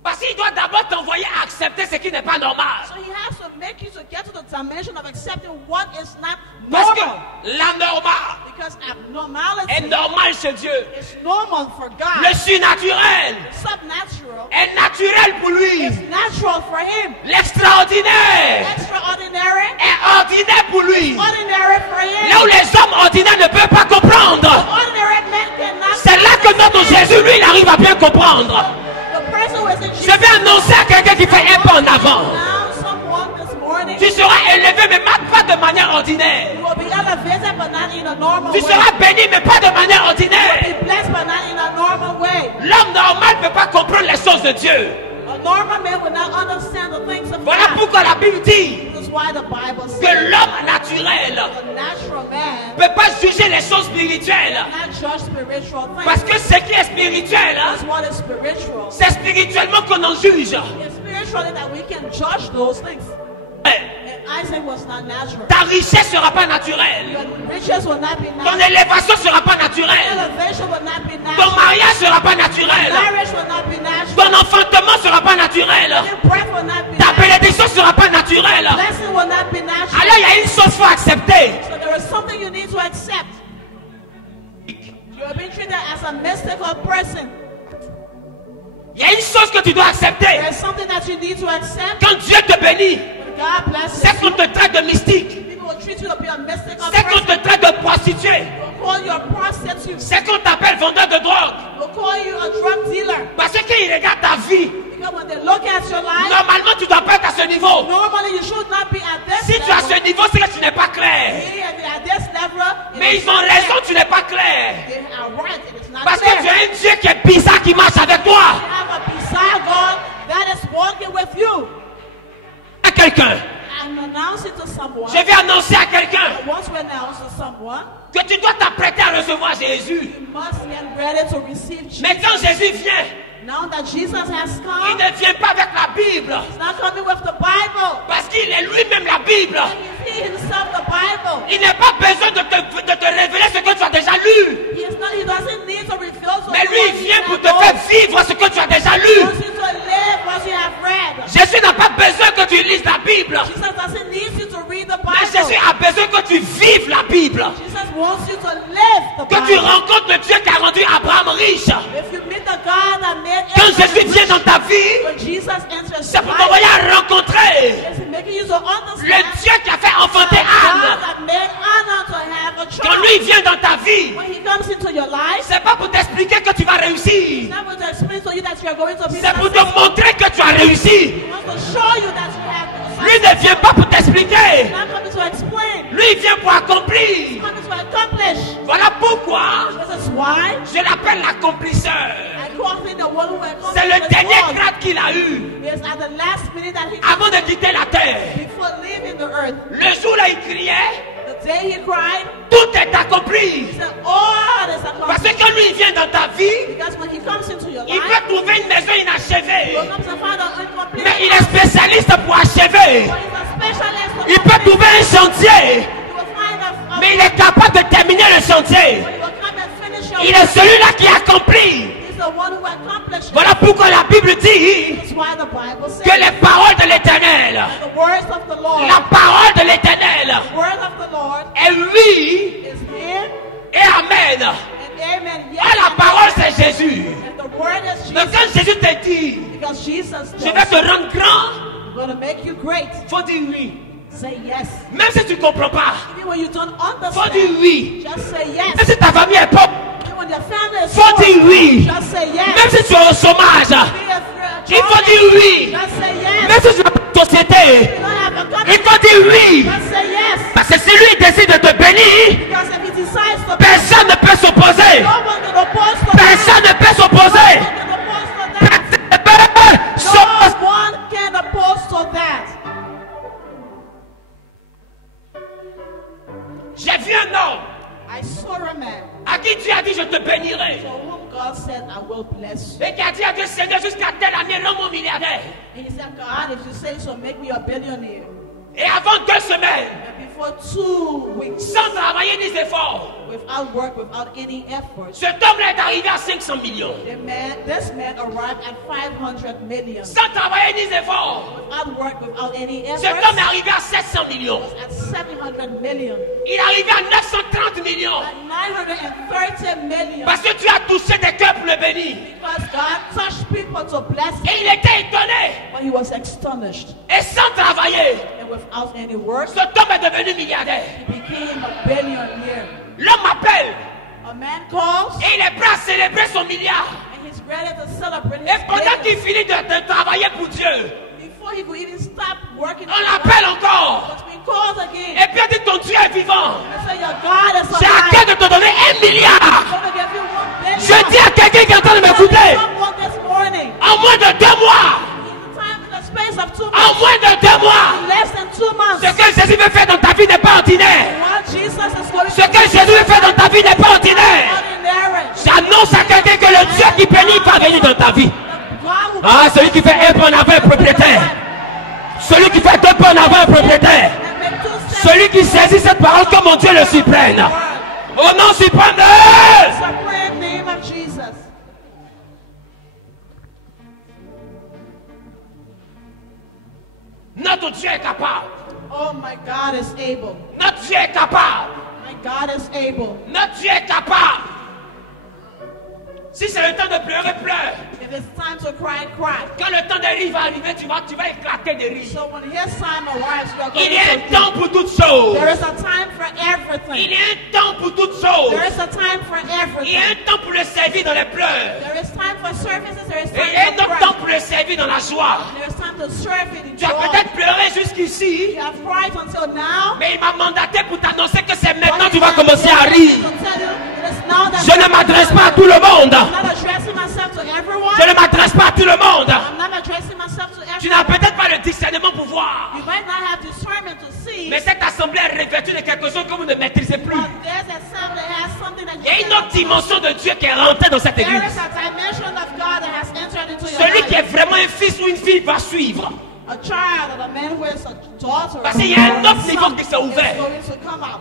Parce qu'il doit d'abord t'envoyer à accepter ce qui n'est pas normal. So he has to make you to get to the dimension of accepting what is not Parce que normal. l'anormal Because abnormality est normal chez Dieu. is normal for God. Le surnaturel Subnatural est naturel pour lui. is natural for him. L'extraordinaire Extraordinary, est ordinaire pour lui. ordinary for him. Là où les hommes ordinaires ne peuvent pas comprendre, Ordinary men cannot. c'est là que notre Jésus, lui, il arrive à bien comprendre. The person who is in Je vais annoncer à quelqu'un qui fait un pas en avant. now someone this morning Tu seras élevé, mais pas de manière ordinaire. who will be elevated but not in a normal Tu way. seras béni, mais pas de manière Be ordinaire. blessed but not in a normal way. L'homme normal ne peut pas comprendre les choses de Dieu. A normal man will not understand the things of Voilà God. pourquoi la Bible dit This is why the Bible que says l'homme naturel the natural man ne peut pas juger les choses spirituelles. not judge spiritual things. Parce que ce qui est spirituel, That's what is spiritual. c'est spirituellement qu'on en juge. It's spiritually that we can judge those things. And Isaac was not natural. Ta richesse ne sera pas naturelle. Your riches will not be Ton natural. élévation ne sera pas naturelle. Elevation will not be Ton natural. mariage ne sera pas naturel. Marriage will not be natural. Ton enfantement ne sera pas naturel. Your breath will not be Ta natural. bénédiction ne sera pas naturelle. Blessing will not be natural. Alors il y a une chose qu'il faut accepter. So there is something you need to accept. You are being treated as a mystical person. Il y a une chose que tu dois accepter. There is something that you need to accept. Quand Dieu te bénit, When God blesses c'est qu'on te traite de mystique. people will treat you to be a mystical C'est qu'on person. te traite de prostituée. Will call you a prostitute. C'est qu'on t'appelle vendeur de drogue. Will call you a drug dealer. Parce qu'ils regardent ta vie. Because when they look at your life, Normalement, tu dois pas être à ce niveau. normally you should not be at this Si tu as level. ce niveau, c'est que tu n'es pas clair. At this level, it Mais is ils ont not raison, fair. tu n'es pas clair. They are right. It is not Parce que fair. tu as un Dieu qui est bizarre, qui marche avec toi. You have a bizarre God that is walking with you. À quelqu'un. I'm announcing to someone. Je vais annoncer à quelqu'un I want to announce to someone. que tu dois t'apprêter à recevoir Jésus. You must get ready to receive Jesus. Mais quand Jésus vient, Now that Jesus has il come, ne vient pas avec la Bible. he's not coming with the Bible. Parce qu'il est lui-même la Bible. He's he himself the Bible. Il n'a pas besoin de te révéler ce que tu as déjà lu. He doesn't need to reveal to Mais you lui, what il he vient has pour te known. faire vivre ce que tu as déjà He lu. wants you to live what you have read. Jésus n'a pas besoin que tu lises la Bible. Jesus doesn't need you to read the Mais Jésus Bible. a besoin que tu vives la Bible. Jesus wants you to live the Que tu Bible. rencontres le Dieu qui a rendu Abraham riche. If you meet the God that made Quand Abraham Jésus vient rich, dans ta vie, when Jesus enters c'est your pour life, t'envoyer à rencontrer it's making you to understand le Dieu qui a fait enfanter the God Anne. that made Anna to have a Quand child. lui vient dans ta vie, When he comes into your life, c'est pas pour t'expliquer que tu vas he's réussir. not going to explain to you that you are going to be C'est pour te successful. montrer que tu as réussi. He wants to show you that you have been Lui ne vient pas pour t'expliquer. He's not coming to explain. Lui il vient pour He's accomplir. coming to accomplish. Voilà pourquoi This is why je l'appelle l'accomplisseur. I call him the one who accomplishes C'est le his dernier work. grade qu'il a eu It's at the last minute that he avant de quitter la terre. before leaving the earth. Le jour là il criait, The day he cried, tout est accompli. he said, all is Parce accomplished. que quand lui il vient dans ta vie, Because when he comes into your il life, peut trouver une maison inachevée. he comes to find an incomplete. Mais il est spécialiste pour achever. But he's a specialist. Il peut trouver un chantier, You will find a mais il est capable de terminer le chantier. you will come and finish your Il est celui-là qui accomplit. He's the one who accomplished it. Voilà pourquoi la Bible dit That's why the Bible says que les paroles de l'Éternel, the words of the Lord, la parole de l'Éternel the word of the Lord est oui is here et amen. and amen. Yes, Ah, la and parole amen. c'est Jésus. And the word is Mais Jesus. quand Jésus te dit, Because Jesus je vais te rendre grand, I'm going to make you great. faut dire oui. Say yes. Même si tu ne comprends pas, Even when you don't faut dire understand, oui. just say Même yes. si ta famille est pauvre, Even when your family is faut dire poor, oui. just say yes. Même si tu es au chômage, Be a il faut dire oui. Just say yes. Même si tu es dans la société, You don't have a company, il faut dire oui. just say yes. Parce que si lui décide de te bénir, Because if he decides to personne ne peut s'opposer. no one can oppose to that. Personne ne peut s'opposer. No one can oppose to that. Personne ne peut s'opposer. No one can oppose to that. J'ai vu un homme I saw a man à qui Dieu a dit je te bénirai. for whom God said, I will bless you. Et qui a dit à Dieu Seigneur jusqu'à telle année rends-moi milliardaire. And he said, God, if you say so, make me a billionaire. Et avant 2 semaines, And before 2 weeks, sans travailler ni efforts, without work, without any effort, cet homme-là est arrivé à 500 millions. this man arrived at 500 million. Sans travailler ni efforts, Without work, without any cet effort, homme est arrivé à 700 millions. at 700 million. Il est arrivé à 930 millions. At 930 million. Parce que tu as touché des cœurs pour le bénir. Because God touched people to bless him. Et il était étonné. But he was astonished. Et sans travailler, And without any work, cet homme est devenu milliardaire. he became a billionaire. L'homme m'appelle A man calls et il est prêt à célébrer son milliard. and he's ready to celebrate Et his pendant qu'il billion. finit de travailler pour Dieu, Before he could even stop working, on l'appelle encore. but he calls again. Et puis on dit ton Dieu est vivant. And say, your God is J'ai à cœur de te donner 1 milliard. I'm going to give you 1 billion. Je dis à quelqu'un qui est en train de m'écouter, Someone this morning, en moins de 2 mois, in the space of 2 en months, moins de 2 mois, in less than 2 months, ce que Jésus veut faire dans ta vie n'est pas ordinaire. what Jesus is going Ce que Jésus veut faire dans ta vie n'est pas ordinaire. ordinary. J'annonce à quelqu'un que le Dieu qui bénit va venir dans ta vie. God will Ah, celui qui fait un pas en avant est propriétaire. Celui qui fait 2 pas en avant est propriétaire. and make 2 steps Celui qui saisit cette parole comme mon Dieu le suprême. Au nom suprême de... supreme name of Jesus. Notre Dieu est capable. Oh, my God is able. Notre Dieu est capable. My God is able. Notre Dieu est capable. Si c'est le temps de pleurer, pleure. If it's time to cry, cry. Quand le temps des rires va arriver, tu vas éclater de rire. So when his time arrives, you are going Il y a un to temps pour toutes choses. There is a time for Il everything. y a un temps pour toutes choses. There is a time for Il y a everything. un temps pour le servir dans les pleurs. There is time for services. There is Et il y a time un for autre temps cry. pour le servir dans la joie. There is time to serve it in Tu as joy. peut-être pleuré jusqu'ici, You have cried until now. mais il m'a mandaté pour t'annoncer que c'est maintenant But que tu vas he commencer à has rire. to tell you it is now that Je ne m'adresse pas à tout le monde. I'm not addressing myself to everyone. Je ne m'adresse pas à tout le monde. I'm not addressing myself to Tu everyone. n'as peut-être pas le discernement pour voir. You might not have discernment to see. Mais cette assemblée est revêtue de quelque chose que vous ne maîtrisez plus. But there's a sound that has something that Il y a you une autre dimension de Dieu qui est rentrée dans cette There église. is a dimension of God that has entered into your Celui life. qui est vraiment un fils ou une fille va suivre. A child or a man who is a daughter Parce qu'il y a un or autre a niveau son qui s'est ouvert. is going to come out.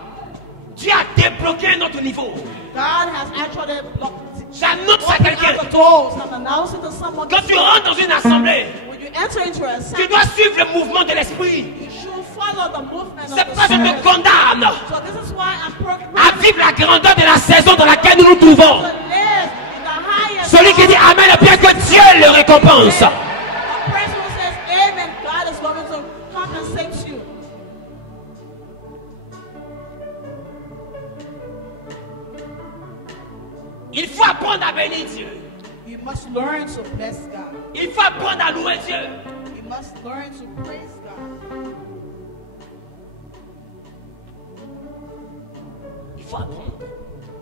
Dieu a débloqué un autre niveau. God has actually blocked. J'annonce à Open quelqu'un. up the doors and announce it to someone. Quand tu rentres dans une assemblée, When you enter into a tu assembly, dois suivre le mouvement de l'esprit. you should follow the movement C'est of pourquoi the je te Spirit. condamne So this is why I'm à proclaiming vivre la grandeur de la saison dans laquelle nous nous trouvons. to live in the highest. Celui qui dit Amen, bien que Dieu le récompense. A person who says amen, God is going to compensate you. Il faut apprendre à bénir Dieu. You must learn to bless God. Il faut apprendre à louer Dieu. You must learn to praise God. Il faut apprendre.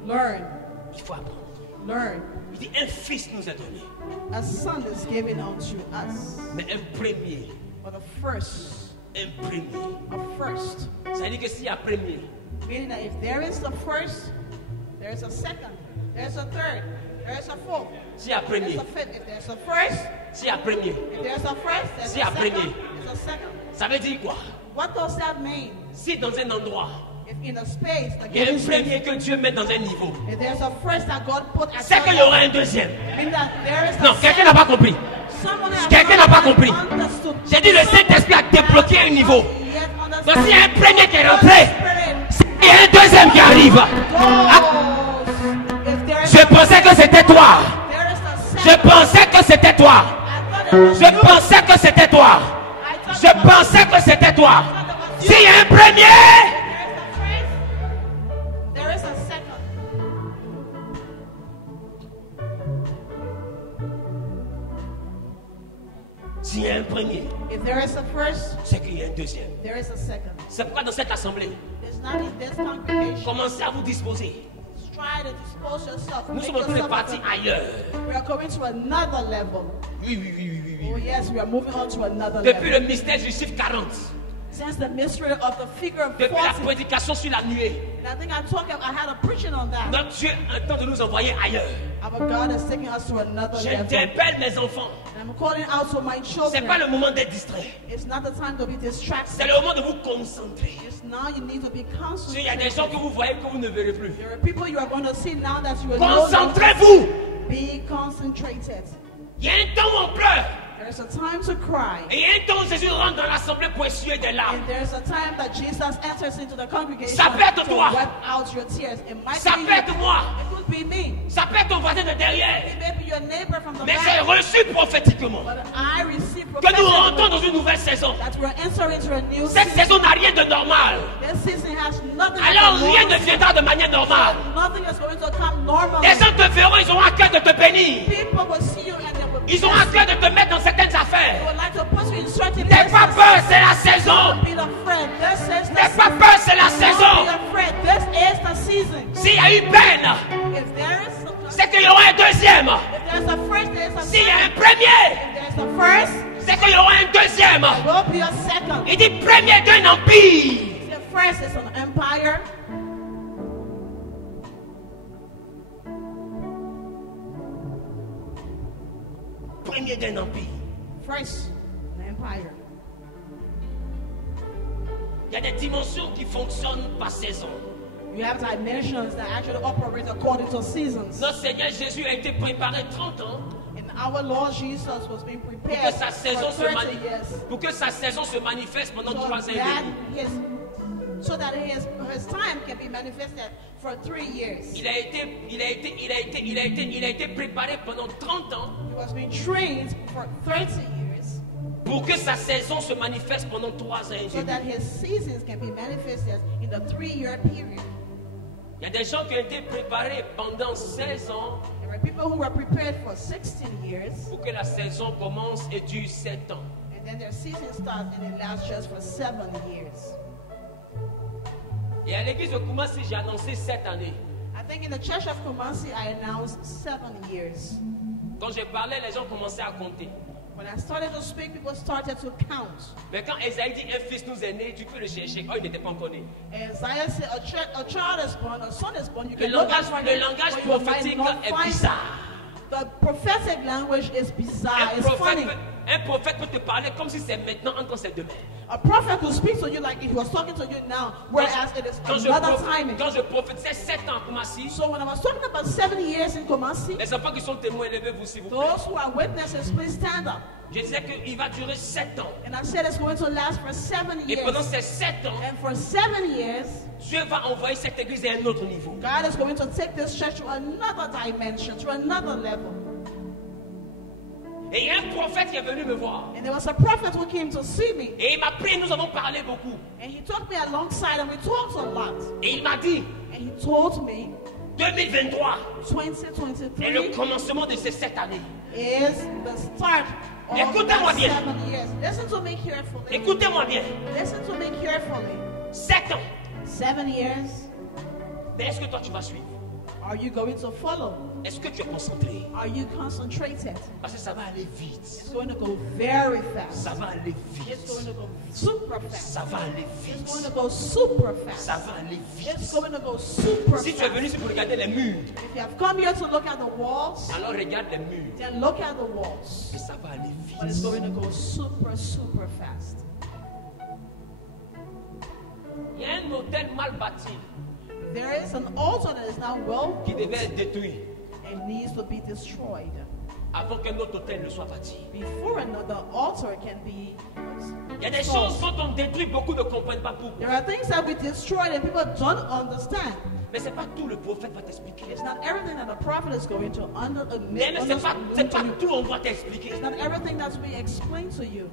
Learn. Il faut apprendre. Learn. Il dit un fils nous est donné. A son is given unto us. Mais un premier. But a first. Un premier. A first. Ça veut dire que s'il y a premier, Meaning that if there is the first, there is a second. There's a third. There's a fourth. s'il y a There's premier, a fifth. If there's a first, s'il y a premier, if there's a first, there's Si a après second. lui. There's a second. ça veut dire quoi? What does that mean? Si dans un endroit, If in a space, the il y a un given space, premier que Dieu met dans un niveau. if there's a first that God put at C'est qu'il y aura un deuxième. mean that there is Non, a quelqu'un n'a pas compris. someone has Quelqu'un n'a pas compris. understood. J'ai dit le Saint-Esprit a débloqué un niveau. Yet understood. Donc s'il y a un premier qui est rentré, Spirit il y a un deuxième qui arrive. Ah, goes. If there is je pensais que c'était toi. there is a Je second, pensais que c'était toi. I thought it was Je pensais que c'était toi. I thought Je it was- pensais que c'était toi. S'il y a un premier, There is a first, there is a second. s'il y a un premier, If there is a first, c'est qu'il y a un deuxième. there is a second. C'est pourquoi dans cette assemblée, It's not in this congregation. commencez à vous disposer. Try to dispose yourself. Nous Make sommes en train de yourself partir ailleurs. we are going to another level. Oui, oui, oui, oui, oui, Oh oui. yes, we are moving on to another Depuis level. le mystère du chiffre 40, Since the mystery of the figure of depuis la 40, prédication sur la nuée, and I think I had a preaching on that. notre Dieu entend de nous envoyer ailleurs. Our God is taking us to another level. J'interpelle mes enfants. And I'm calling out to my C'est children. pas le moment d'être distrait. It's not the time to be C'est distracted. le moment de vous concentrer. It's now you need to be Il y a des gens que concentrated. vous voyez que vous ne verrez plus. There are people you are going to see now that you are no longer. Concentrez-vous. Be concentrated. Il y a un temps où on pleure. There's a time to cry. Et il y a un temps où Jésus rentre dans l'assemblée pour essuyer des larmes. And there's a time that Jesus enters into the congregation Ça peut être to toi. wipe out your tears. It might Ça be peut être you. moi. It could be me. Ça peut être ton voisin de derrière. It may be your neighbor from the Mais c'est back. reçu prophétiquement. But I receive Que nous rentrons prophetically dans une nouvelle saison. that we're entering into a new Cette season. saison n'a rien de normal. This season has nothing Alors to do rien with ne viendra de manière normale. Nothing is going to come normally. Les gens te verront, ils auront à cœur de te bénir. People will see you and they will Ils auront à cœur de te mettre dans certaines They affaires. would like to put you in certain N'aie pas places. peur, c'est la saison. Don't be afraid. This is the N'aie pas season. peur, c'est la Don't be saison. afraid. This is the season. S'il y a eu peine, If there is c'est qu'il y aura un deuxième. if there's a first, there's a S'il y a second. un premier, If there's a first, c'est qu'il y aura un deuxième. there will be a second. Il dit premier d'un empire. The first is an empire. Premier d'un empire. First, an empire. Il y a des dimensions qui fonctionnent par saison. You have dimensions that actually operate according to seasons. Notre Seigneur Jésus a été préparé 30 ans And our Lord Jesus was being pour que prepared sa saison for se 30 years. pour que sa saison se manifeste pendant 3 ans et demi. So that his time can be manifested for 3 years. Il a été préparé pendant 30 ans He was being trained for 30 years pour que sa saison se manifeste pendant 3 ans et so demi. that his seasons can be manifested in the 3-year period. Il y a des gens qui ont été préparés pendant 16 ans There were people who were prepared for 16 years, pour que la saison commence et dure 7 ans. and then their season starts and it lasts just for 7 years. Et à l'église de Koumassi, j'ai annoncé 7 années. I think in the church of Kumasi, I announced 7 years. Quand je parlais, les gens commençaient à compter. When I started to speak, people started to count. Mais quand Esaïe dit un fils nous est né, tu peux le chercher. Oh, il n'était pas encore né. And Isaiah said, a child is born, a son is born. You Le can look langage, at one, le langage but you might prophétique not est find bizarre. The prophetic language is bizarre. It's funny. Un prophète peut te parler comme si c'est maintenant entre ses deux mains. A prophet could speak to you like if he was talking to you now, whereas it is another timing. Quand je prophétisais 7 ans à Koumassi, So when I was talking about 7 years in Kumasi, les enfants qui sont témoins, levez-vous s'il vous plaît. those who are witnesses, please stand up. Je disais qu'il va durer 7 ans. And I said it's going to last for 7 Et pendant years. ces 7 ans, And for 7 years, Dieu va envoyer cette église à un autre niveau. God is going to take this church to another dimension, to another level. Et il y a un prophète qui est venu me voir. And there was a prophet who came to see me. Et il m'a pris, nous avons parlé beaucoup. And he took me alongside and we talked a lot. Et il m'a dit, And he told me 2023 est le 2023 commencement de ces 7 années. is the start of Écoutez-moi the bien. 7 years. Listen to me carefully. Écoutez-moi bien. Listen to me carefully. 7 ans. 7 years. Mais est-ce que toi tu vas suivre? Are you going to follow? Est-ce que tu es concentré? Are you concentrated? Parce que ça va aller vite. It's going to go very fast. Ça va aller It's going vite. to go super fast. Ça va aller It's going vite. to go super Ça fast. va aller It's vite. going to go super Si tu es fast. venu ici pour regarder les murs, If you have come here to look at the walls, alors regarde les murs. then look at the walls. Et ça va aller But it's vite. going to go super, super fast. Il y a un autel mal bâti There is an altar that is not well qui built devait être détruit and needs to be destroyed avant qu'un autre autel ne soit bâti. before another altar can be Il y a des installed. choses quand on détruit, beaucoup ne comprennent pas pourquoi. There are things that we destroy and people don't understand. Mais ce n'est pas tout le prophète va t'expliquer. It's not everything that the prophet is going to Mais ce n'est pas tout on va t'expliquer. It's not everything that we explain to you.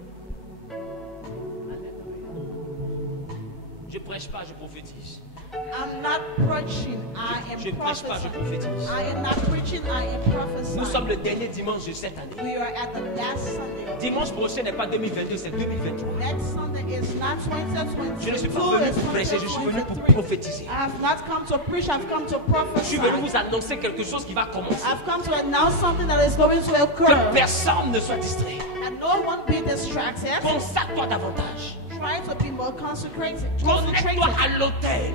Je prêche pas, je prophétise. I'm not preaching, I Je am prêche pas, je prophesying. prophétise. I am not preaching, I am prophesying. Nous sommes le dernier dimanche de cette année. We are at the last Sunday. Dimanche prochain n'est pas 2022, c'est 2023. Next Sunday is not 2022, Je ne suis pas it's venu pour prêcher, je suis venu pour 2023. prophétiser. I have not come to preach, I've come to Je suis prophesy. venu vous annoncer quelque chose qui va commencer. I've come to announce something that is going to Que occur. personne ne soit distrait. And no one be distracted. Consacre-toi davantage. Try to be more consecrated. Connecte-toi à l'autel.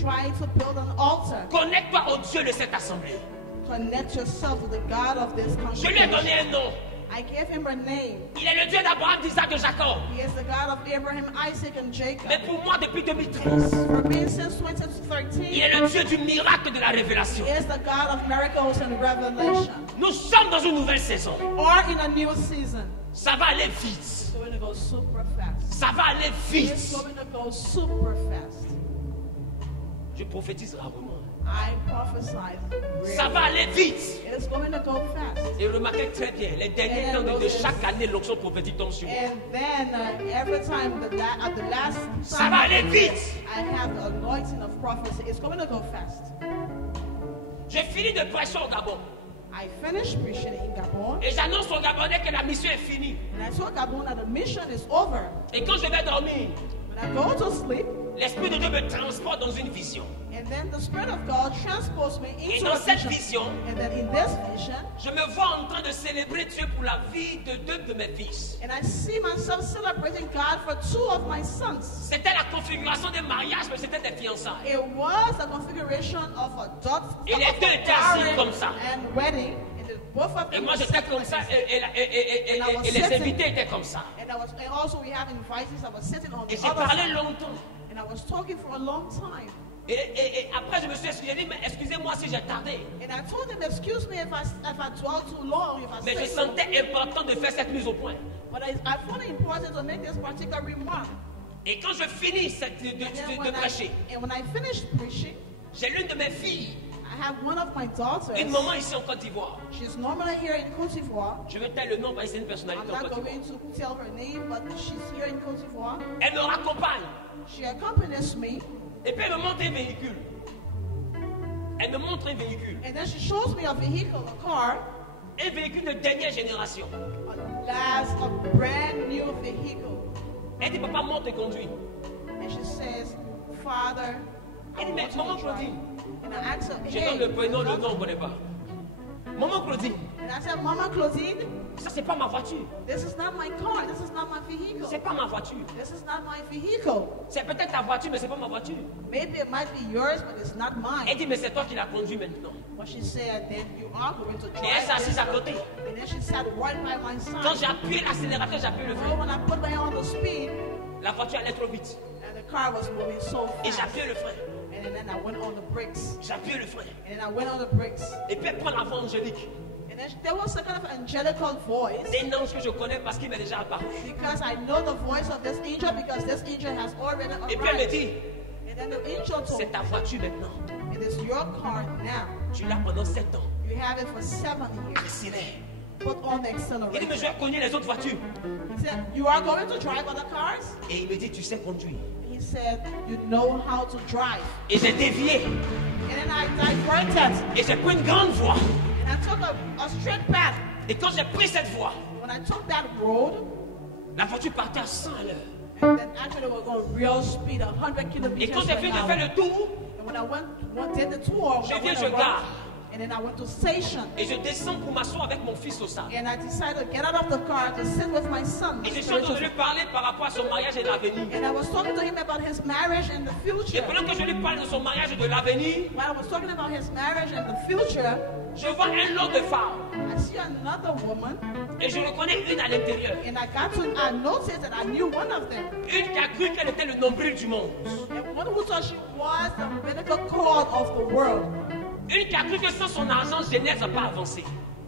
Try to build an altar. Connecte-toi au Dieu de cette assemblée. Connect yourself to the God of this Je lui ai donné congregation. un nom. I gave him a name. Il est le Dieu d'Abraham, d'Isaac et de Jacob. He is the God of Abraham, Isaac, and Jacob. Mais pour moi, depuis 2013, For me since il 2013, est le Dieu du miracle de la révélation. he is the God of miracles and revelation. Nous sommes dans une nouvelle saison. Or in a new season. Ça va aller vite. It's going to go super fast. Ça va aller It's vite. going to go super fast. Je prophétise rarement. I prophesy. Ça va aller vite. It's going to go fast. Et remarquez très bien, les derniers temps de chaque année, l'onction prophétique tombe sur moi. And then every time at the last Ça va aller vite. I have the anointing of prophecy. It's going to go fast. J'ai fini de prêcher au Gabon. I finished preaching in Gabon, Et j'annonce aux Gabonais que la mission est finie. and I told Gabon that the mission is over. Et quand je vais dormir, When I go to sleep, l'Esprit de Dieu me transporte dans une vision. and then the Spirit of God transports me Et into dans a cette vision. vision, And then in this vision, je me vois en train de célébrer Dieu pour la vie de deux de mes fils. and I see myself celebrating God for two of my sons. C'était la configuration des mariages, mais c'était des fiançailles. It was a configuration of a daughter, Et les deux étaient assis comme ça. and wedding, and then both of Et them moi were j'étais sitting comme ça, like this. et les invités étaient comme ça. And also we have invitees. I was sitting on Et the j'ai other parlé side, longtemps. and I was talking for a long time. Et après je me suis excusé, j'ai dit, mais excusez-moi si j'ai tardé. And I told him, excuse me if I dwell too long, if I Mais say je so. sentais important de faire cette mise au point. But I found it important to make this particular remark. Et quand je finis de prêcher, And when I finished preaching, j'ai l'une de mes filles, I have one of my daughters. une maman ici en Côte d'Ivoire. She's normally here in Côte d'Ivoire. Je vais taire le nom parce que c'est une I'm personnalité en not Côte d'Ivoire. going to tell her name, but she's here in Côte d'Ivoire. Elle me raccompagne. She accompanies me, Et puis elle me montre un véhicule. Elle me montre un véhicule. and then she shows me a vehicle, a car, Un véhicule de dernière génération. a brand new vehicle. Elle dit, papa, monte et conduis. And she says, Father, I Elle dit, want mais you to maman drive. Claudine. And I asked her, Je hey, donne le prénom, le nom, on ne connaît pas. Maman Claudine, and I said, Mama Claudine, ça c'est pas ma voiture. this is not my car. This is not my vehicle. C'est pas ma voiture. This is not my vehicle. C'est peut-être ta voiture, mais c'est pas ma voiture. Maybe it might be yours, but it's not Elle mine. dit, mais c'est toi qui la conduis maintenant. But she said, then you are going to Et elle s'est drive assise this. à côté. And then she sat right by my Quand side. j'ai appuyé l'accélérateur, j'ai appuyé le So frein. when I put my hand on the speed, La voiture allait trop vite. and the car was moving so Et j'ai fast. appuyé le frein. And then I went on the brakes. J'ai appuyé le frein. And then I went on the brakes. Et puis elle prend la voix angélique. And then there was a kind of angelical voice. C'est un ange que je connais parce qu'il m'est déjà apparu. Because I know the voice of this angel, because this angel has already Et puis elle me arrived. dit, And then the angel told c'est me, ta voiture maintenant. it is your car now. Tu l'as pendant 7 ans. You have it for 7 years. Accélère. Put on the Il dit, mais accelerator. je vais cogner les autres voitures. He said, you are going to drive other cars? Et il me dit, tu sais conduire. He said, you know how to drive. Et j'ai dévié. And then I diverted. Et j'ai pris une grande voie. And I took a straight path. Et quand j'ai pris cette voie, When I took that road, la voiture partait à 100 à l'heure. and then actually we were going real speed, 100 Et kilometers quand j'ai per fini de hour. faire le tour, And when I did the tour, je I viens, went je around, gare. And then I went to station. Et je descends pour m'asseoir avec mon fils au sable. And I decided to get out of the car to sit with my son. Et je suis en train de lui parler par rapport à son mariage et de l'avenir. And I was talking to him about his marriage and the Et future. pendant que je lui parle de son mariage et de l'avenir, While I was talking about his marriage and the future, je vois un lot de femmes. I see another woman. Et je reconnais une à l'intérieur. And I noticed that I knew one of them. Une qui a cru qu'elle était le nombril du monde. And one who thought she was the umbilical cord of the world. Une qui a cru que sans son argent, Genèse n'a pas avancé.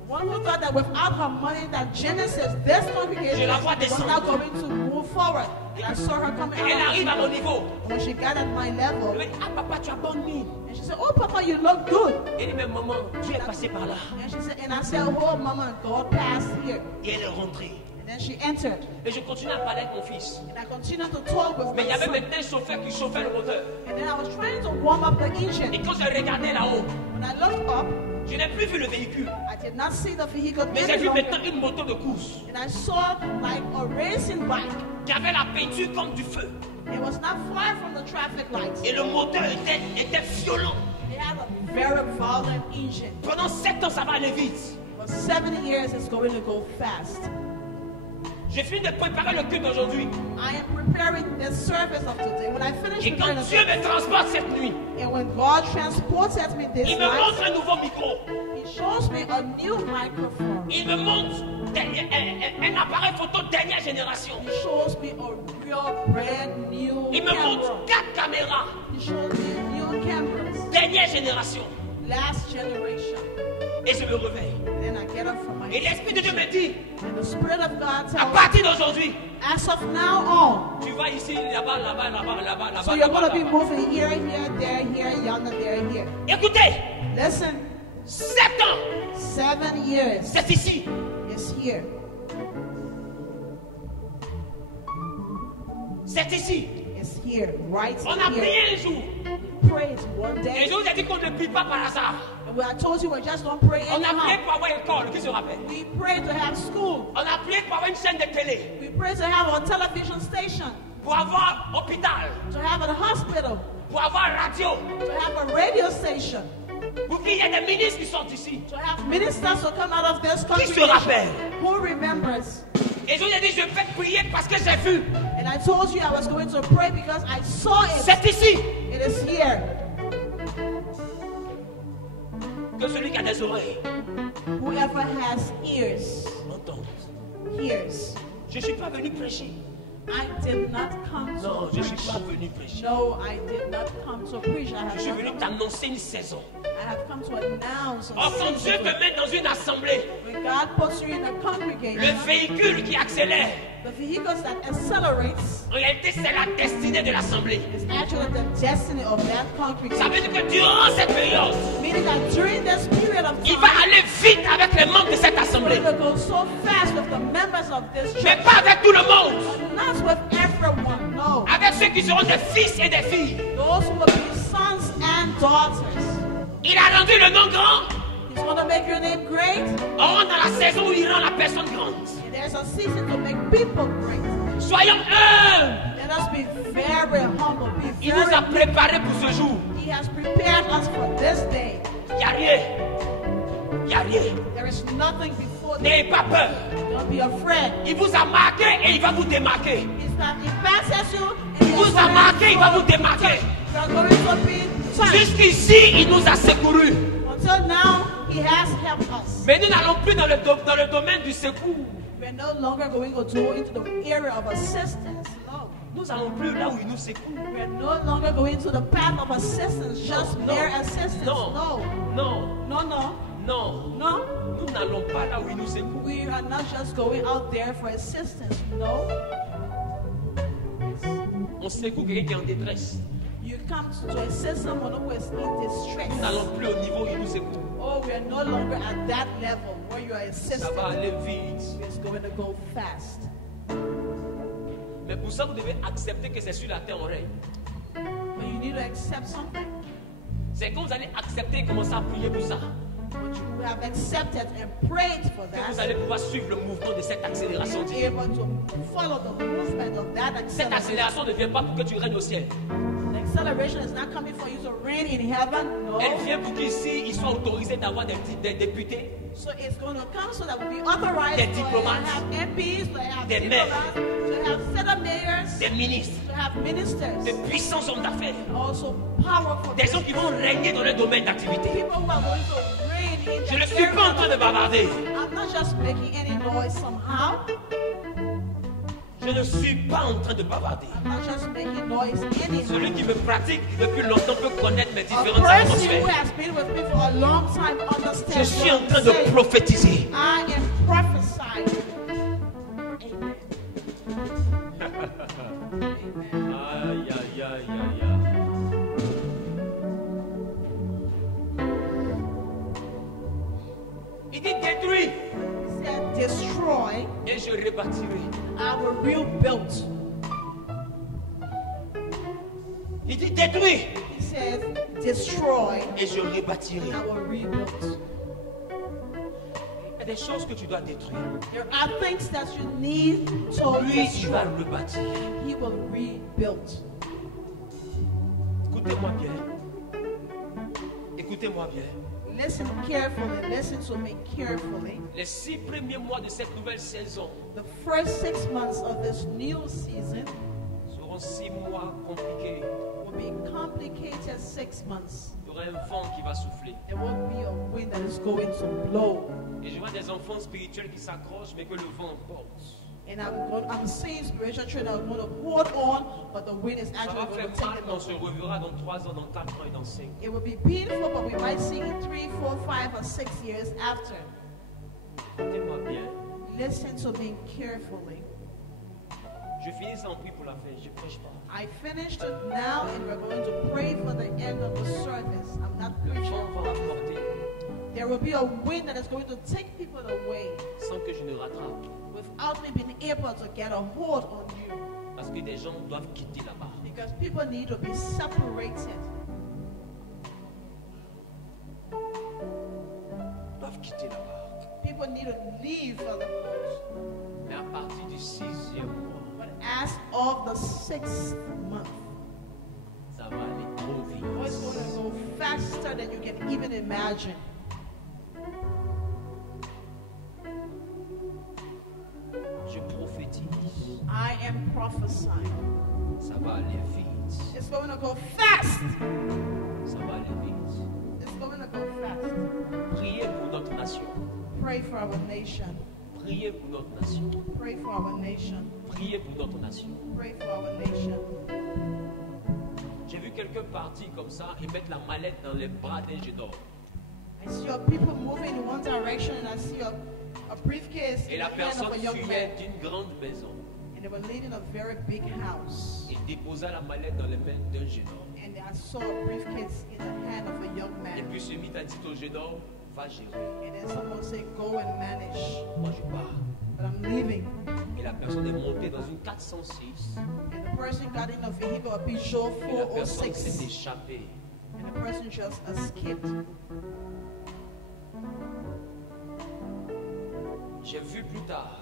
One who thought that without her money, that Genesis, this congregation, Je la vois was descendre. not going to move forward. And I saw her coming Et elle arrive à out. mon niveau. When she got at my Elle level, me dit, ah papa, tu as bonne mine. and she said, "Oh, Papa, you look good." Elle dit, mais maman, tu es passé par là. And she said, and I said, "Oh, Mama, God passed here." Et elle est rentrée. And then she entered, Et je continue à parler avec mon fils. and I continued to talk with Mais il y my avait son. maintenant un chauffeur qui chauffait le moteur. And then I was trying to warm up the Et engine. quand j'ai regardé là-haut, When I looked up, je n'ai plus vu le véhicule. I did not see the vehicle Mais j'ai any vu longer. maintenant une moto de course And I saw like a racing bike. qui avait la peinture comme du feu. It was not far from the traffic lights. Et le moteur était violent. It had a very violent engine. Pendant 7 ans, ça va aller vite. For 7 years, it's going to go fast. J'ai fini de préparer le culte d'aujourd'hui. I am preparing the service of today. When I finish Et quand preparing Dieu the me transporte cette nuit, and when God transported me this il me night, montre un nouveau micro. He shows me a new microphone. Il me montre un appareil photo dernière génération. He shows me a real brand new Il me montre camera. 4 caméras He shows me new cameras, dernière génération. last generation. Et je me réveille. Then I get up from my Et l'Esprit de Dieu me dit, and the Spirit of God à tells me, partir d'aujourd'hui, as of now on, tu vas ici, là-bas, là-bas, là-bas, là-bas, là-bas. so you're going là-bas, to be là-bas. moving here, yonder, there, here. Écoutez, Listen, 7 ans, 7 years c'est ici. is here. C'est ici. It's here, right On a here. prié un jour. Prayed one Et day. je vous ai dit qu'on ne prie pas par hasard. And I told you we just don't pray On a prié anyhow. pour avoir école, qui se rappelle? We pray to have school. On a prié pour avoir une chaîne de télé, We pray to have a television station, pour avoir hôpital, to have a hospital, pour avoir radio, to have a radio station, pour qu'il y ait des ministres qui sont ici. to have ministers to come out of this Qui se congregation. rappelle? Who remembers? Et je vous ai dit, je vais prier parce que j'ai vu. And I told you I was going to pray because I saw it. C'est ici It is here. que celui qui a des oreilles Whoever has ears, entende. hears. Je ne suis pas venu prêcher. I did not come Non, to je ne suis preach. pas venu prêcher. No, I did not come to preach. I Je have, suis not venu come, t'annoncer une saison. I have come to announce Oh, quand Dieu season. te met dans une assemblée, When God puts you in a le congregation, véhicule qui accélère, the vehicles that accelerates en réalité, c'est la destinée de l'assemblée. is actually the destiny of that Ça congregation. veut dire que durant cette période, Meaning that during this period of il va time, aller vite avec les membres de cette we're assemblée. going to go so fast with the members of this Mais church. pas avec tout le monde. Not with everyone, no. Avec ceux qui seront des fils et des filles. Those who will be sons and daughters. Il a rendu le nom grand. He's going to make your name great. On rentre dans la saison où il rend la personne grande. And there's a season to make people great. Soyons humbles. Let us be very humble. Be Il nous a very. préparés pour ce jour. He has prepared us for this day. Il n'y a rien. Il n'y a rien. There is nothing before this. N'ayez pas peur. Don't be afraid. Il vous a marqué et il va vous démarquer. It's not he passes you. And Il vous a marqué, il va vous démarquer. You are going to be touched. Jusqu'ici, il nous a secourus. Until now, he has helped us. Mais nous n'allons plus dans le domaine du secours. We're no longer going to go into the area of assistance. No. Nous n'allons plus là où il nous secoue. We're no longer going to the path of assistance, just Non. mere assistance. Non. No. Non, No, no. non. No. Nous n'allons pas là où il nous secoue. We are not just going out there for assistance. No. On secoue quelqu'un qui est en détresse. You come to assist someone who is in distress. Nous n'allons plus au niveau où il nous secoue. Oh, we are no longer at that level where you are Ça assisting. va aller vite. It's going to go fast. Mais pour ça, vous devez accepter que c'est sur la terre on règne. But you need to accept something. C'est quand vous allez accepter et commencer à prier pour ça, But you have accepted and prayed for que vous that. allez pouvoir suivre le mouvement de cette accélération Be divine. able to follow the movement of that Cette acceleration. accélération ne vient pas pour que tu règnes au ciel. The acceleration is not coming for you to reign in heaven. No. Elle vient pour qu'ici, il soit autorisé d'avoir des députés, So it's going to come so that we'll be authorized Des to diplomates, have MPs, to have des maires, diplomats, to have Senate mayors, des ministres, to have ministers, de puissants hommes d'affaires, and also powerful des gens qui vont régner dans leur domaine d'activité. people who are going to reign in Je ne the suis pas en train de bavarder. I'm not just making any noise somehow. Je ne suis pas en train de bavarder. I'm not just making noise anyhow. Celui qui me pratique depuis longtemps peut connaître mes A différentes person who atmosphères. has been with me for a long time understands Je suis what en I'm train de saying. prophétiser. I am prophesying. Amen. Amen. Aïe, aïe, aïe, aïe, aïe. Il dit détruis He said, destroy, et je rebâtirai. I will rebuild. Il dit détruis He says, destroy, et je rebâtirai. I will rebuild. Il y a des choses que tu dois détruire. There are things that you need to Lui, tu vas destroy. rebâtir. He will rebuild. Écoutez-moi bien. Écoutez-moi bien. Listen carefully. Listen to me carefully. Les 6 premiers mois de cette nouvelle saison The first 6 months of this new season seront 6 mois compliqués. will be complicated 6 months. Il y aura un vent qui va souffler. There won't be a wind that is going to blow. Et je vois des enfants spirituels qui s'accrochent, mais que le vent emporte. And I'm seeing spiritual children that are going to hold on, but the wind is Ça actually va going faire to take mal, them mais on se away. reverra dans 3 ans, dans 4 ans et dans 5 ans. It will be painful, but we might see in 3, 4, 5, or 6 years after. Écoutez-moi bien. Listen to me carefully. Je finis sans prix pour la fin, je ne prêche pas. I finished it now, and we're going to pray for the end of the service. I'm not Le preaching. vent va emporter There will be a wind that is going to take people away sans que je ne rattrape. without me being able to get a hold on you. Parce que des gens doivent quitter là-bas. Because people need to be separated. Doivent quitter là-bas. People need to leave for the Lord. Mais à partir du 6e mois, But as of the 6th month, ça va aller trop oh, it's going vite. to go faster than you can even imagine. Je prophétise. I am prophesying. Ça va aller vite. It's going to go fast. Ça va aller vite. It's going to go fast. Priez pour notre nation. Pray for our nation. Priez pour notre nation. Pray for our nation. Priez pour notre nation. Pray for our nation. J'ai vu quelqu'un partir comme ça et mettre la mallette dans les bras d'un jeune homme. I see your people moving in one direction, and I see a briefcase Et in la the hand personne of a young fuyait man. d'une grande maison. And they were leading a very big house. Il déposa la mallette dans les mains d'un jeune homme. And I saw a briefcase in the hand of a young Et man. puis se mit à dire au jeune homme, va gérer. And then someone said, go and manage. Moi je pars. But I'm leaving. Et la personne est montée dans une 406. And the person got in a vehicle, a Peugeot Et la personne 406. s'est échappée. And the person just escaped. J'ai vu plus tard.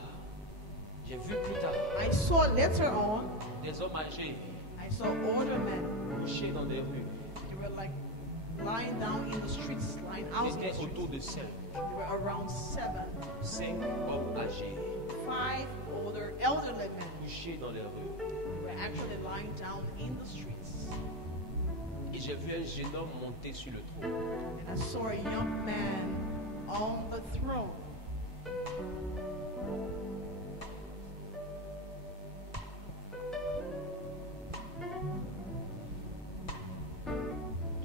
J'ai vu plus tard I saw later on, des hommes âgés I saw older men. couchés dans des rues. They were like lying down in the streets, lying out Ils in the étaient streets. autour de 5. They were around 5 hommes âgés 5 older elderly men. couchés dans les rues. They were actually lying down in the streets. Et j'ai vu un jeune homme monter sur le trône. And I saw a young man on the throne.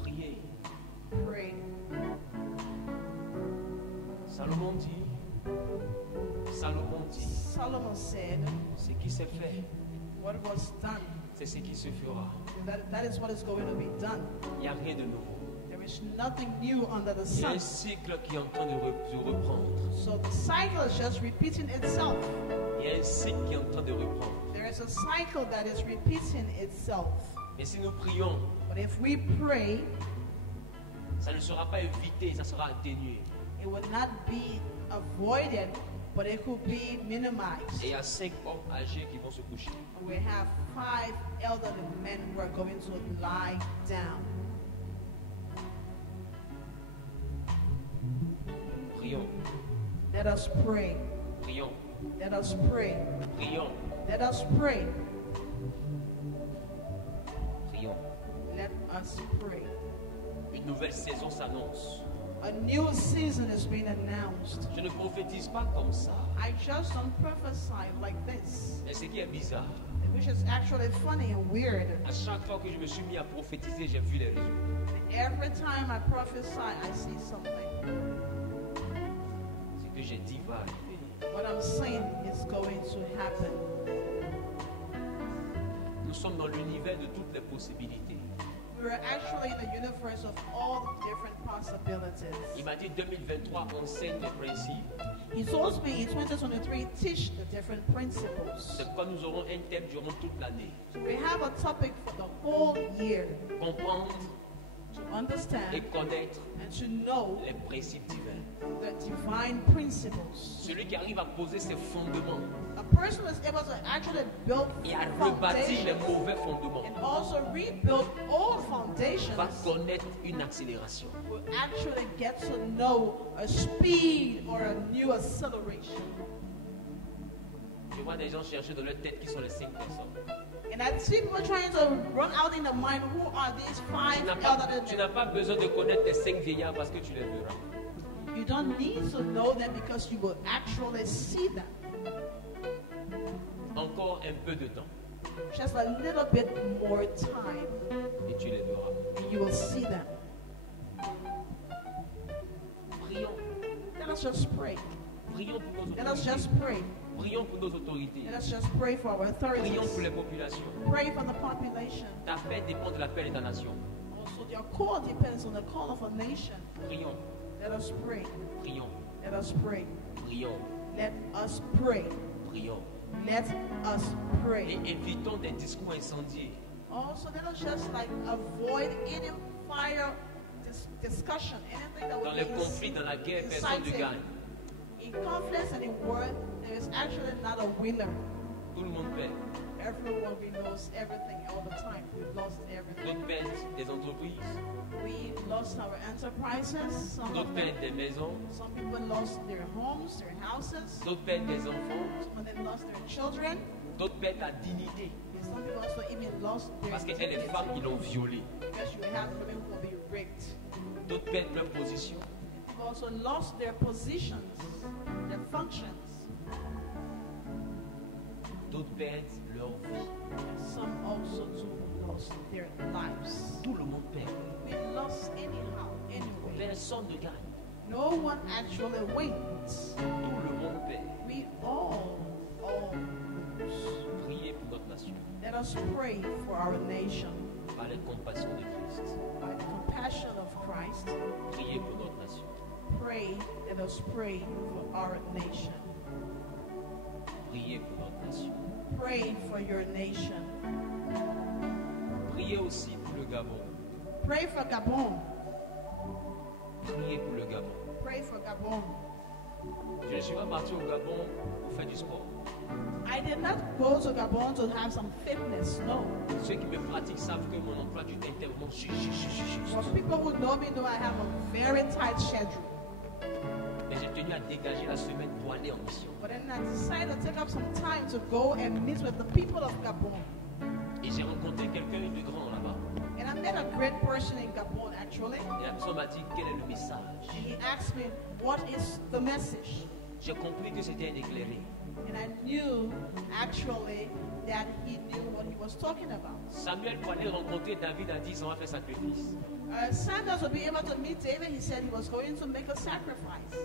Priez. Pray. Salomon dit, Solomon said, ce qui s'est fait, what was done, c'est ce qui se fera. that is what is going to be done. Il n'y a rien de nouveau. There is nothing new under the Il y a un sun. cycle qui est en train de se reprendre. So the cycle is just repeating itself. Il y a un cycle qui est en train de reprendre. There is a cycle that is repeating itself. Et si nous prions, But if we pray, ça ne sera pas évité, ça sera atténué. it would not be avoided, but it could be minimized. Et il y a 5 hommes âgés qui vont se coucher. We have 5 elderly men who are going to lie down. Prions, Let us pray. prions, Let us pray. prions, Let us pray. prions. Let us pray. Une nouvelle saison s'annonce. A new season is being announced. Je ne prophétise pas comme ça. I just don't prophesy like this, Et ce qui est bizarre, which is actually funny and weird. à chaque fois que je me suis mis à prophétiser, j'ai vu les résultats. Every time I prophesy, I see something. Ce que j'ai dit va arriver. What I'm saying is going to happen. Nous sommes dans l'univers de toutes les possibilités. We're actually in the universe of all the different possibilities. Il m'a dit 2023 enseigne les principes. He told me in 2023, teach the different principles. C'est pourquoi nous aurons un thème durant toute l'année. So we have a topic for the whole year Comprendre to et understand connaître and to know les principes divins. the divine principles. Celui qui arrive à poser ses fondements A person is able to actually build et à rebâtir les foundations mauvais fondements and also rebuild old va foundations connaître une accélération. will actually get to know a speed or a new acceleration. Je vois des gens chercher dans leur tête qui sont les 5 personnes. And I see people trying to run out in the mind, who are these 5 Tu elderly n'as men? pas besoin de connaître les 5 vieillards parce que tu les verras. You don't need to know them because you will actually see them. Encore un peu de temps Just a little bit more time, et tu les verras. and you will see them. Prions. Let us just pray. Prions pour nos Let us autorités. just pray. Prions pour nos autorités. Let us just pray for our authorities. Prions pour les populations. Pray for the population. Ta paix dépend de la paix de ta nation. Also, your call depends on the call of a nation. Prions, Let us pray. prions, Let us pray. prions, Let us pray. prions. Let us Et pray. évitons des discours incendiés. Also, let us just like avoid any fire discussion, anything that Dans would les be conflits, dans la guerre, personne ne inciting. gagne. In conflicts and in war, there is actually not a winner. Tout le monde perd. Everyone, we lost everything all the time. We lost everything. D'autres perdent des entreprises, We lost our enterprises. Some d'autres of them, perdent des maisons, some people lost their homes, their houses. d'autres perdent des enfants, Some of them lost their children. d'autres perdent la dignité. And some people also even lost their Parce qu'elles, les femmes, ils l'ont violée. because you have women who will be raped. D'autres perdent leur position. They've also lost their positions, their functions. D'autres perdent leur vie. Some also too lost their lives. Tout le monde perd. We lost anyhow, anyway. Personne ne gagne. No one actually wins. Tout le monde perd. We all lose. Priez pour notre nation. Let us pray for our nation Par la compassion de Christ. by the compassion of Christ. Priez pour notre nation. Pray, let us pray for our nation. Priez pour notre nation. Pray for your nation. Priez aussi pour le Gabon. Pray for Gabon. Priez pour le Gabon. Pray for Gabon. Je ne suis pas parti au Gabon pour faire du sport. I did not go to Gabon to have some fitness, no. Ceux qui me pratiquent savent que mon emploi du temps est tellement juste. For people who know me know I have a very tight schedule. Mais j'ai tenu à dégager la semaine pour aller en mission. But then I decided to take up some time to go and meet with the people of Gabon. Et j'ai rencontré quelqu'un de grand là-bas. And I met a great person in Gabon, actually. Et la personne m'a dit quel est le message. And he asked me, what is the message? J'ai compris que c'était un éclairé. And I knew, actually, that he knew what he was talking about. Samuel, pour aller rencontrer David, a dit on va faire sacrifice. Samuel, to be able to meet David, he said he was going to make a sacrifice.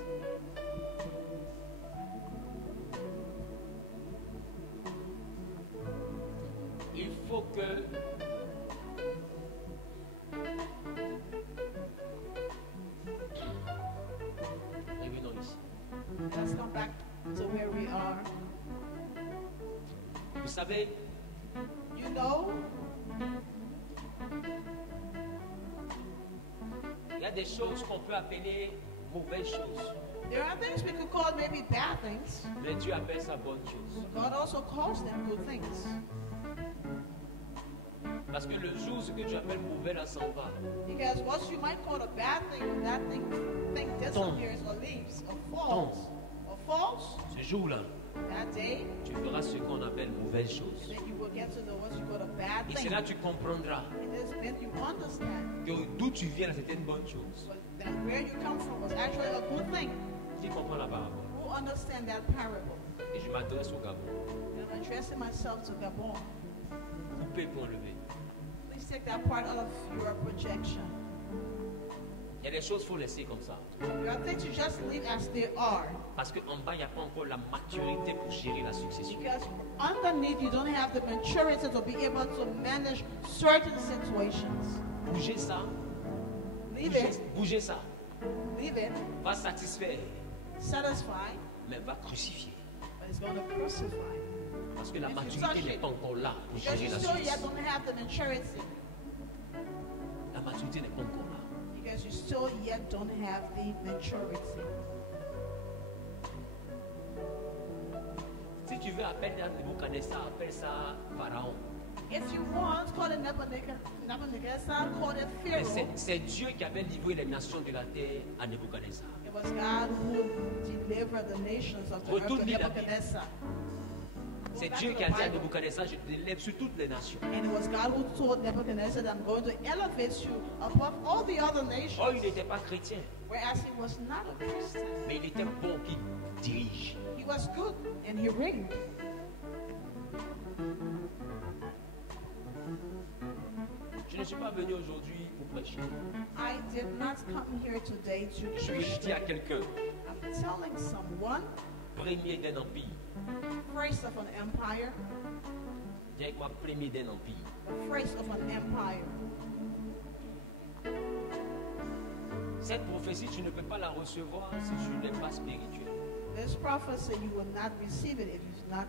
Il faut que revenons ici. Let's come back to where we are. Vous savez, You know, il y a des choses qu'on peut appeler mauvaises choses. There are things we could call maybe bad things. Mais Dieu appelle ça bonne chose. God also calls them good things. Parce que le jour où ce que tu appelles mauvais là s'en va, Because what you might call a bad thing, when that thing disappears or leaves or falls, ce jour-là, that day, tu feras ce qu'on appelle mauvaise chose. then you will get to the what you call a bad Et thing. c'est là que tu comprendras It is then you understand que d'où tu viens, là, c'était une bonne chose. that where you come from was actually a good thing. Tu comprends la parabole. Who understand that parable? Et je m'adresse au Gabon. And I'm addressing myself to Gabon. Coupé pour enlever. Please take that part out of your projection. Il y a des choses qu'il faut laisser comme ça. There are things you just leave as they are. Parce qu'en bas, il n'y a pas encore la maturité pour gérer la succession. Because underneath you don't have the maturity to be able to manage certain situations. Bouger ça, Leave it, bouger ça, leave it, va satisfaire, satisfy, mais va crucifier. but it's going to crucify. Parce que la If you maturité touch n'est it, pas encore là pour Because gérer you la still yet succession. don't have the maturity. La maturité n'est pas encore là. Because you still yet don't have the maturity. Si tu veux appeler Nebuchadnezzar, appelle ça Pharaon. If you want, call it Nebuchadnezzar, call it Mais Pharaoh. c'est Dieu qui avait livré les nations de la terre à Nebuchadnezzar. It was God who delivered the nations of the earth to Retourne-lis la Bible. Nebuchadnezzar. Go C'est back Dieu to qui the a dit à Bible. Nebuchadnezzar, je te lève sur toutes les nations. And it was God who told Nebuchadnezzar that I'm going to elevate you above all the other nations. Oh, il n'était pas chrétien, Whereas he was not a Christian. mais il était bon qui dirige. He was good and he reigned. Je ne suis pas venu aujourd'hui pour prêcher. I did not come here today to Je veux preach. dire à quelqu'un, I'm telling someone, premier d'un empire. first of an empire, Dis avec moi, premier d'un empire. the first of an empire. Cette prophétie, tu ne peux pas la recevoir si tu n'es pas spirituel. This prophecy you will not receive it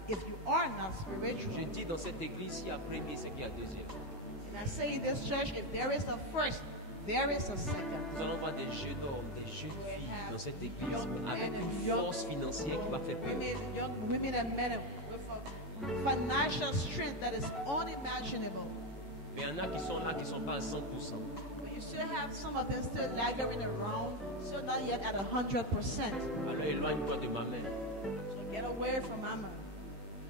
if you are not spiritual. Je dis dans cette église, s'il y a premier, c'est qu'il y a deuxième. And I say in this church, if there is a first, there is a second. Nous allons voir des jeunes hommes, des jeunes filles dans cette église avec une force financière qui va faire peur. Women and men with a financial strength that is unimaginable. Mais il y en a qui sont là, qui ne sont pas à 100%. But you still have some of them still lagging around, still not yet at 100%. Alors éloigne-toi de ma mère. So get away from Mama.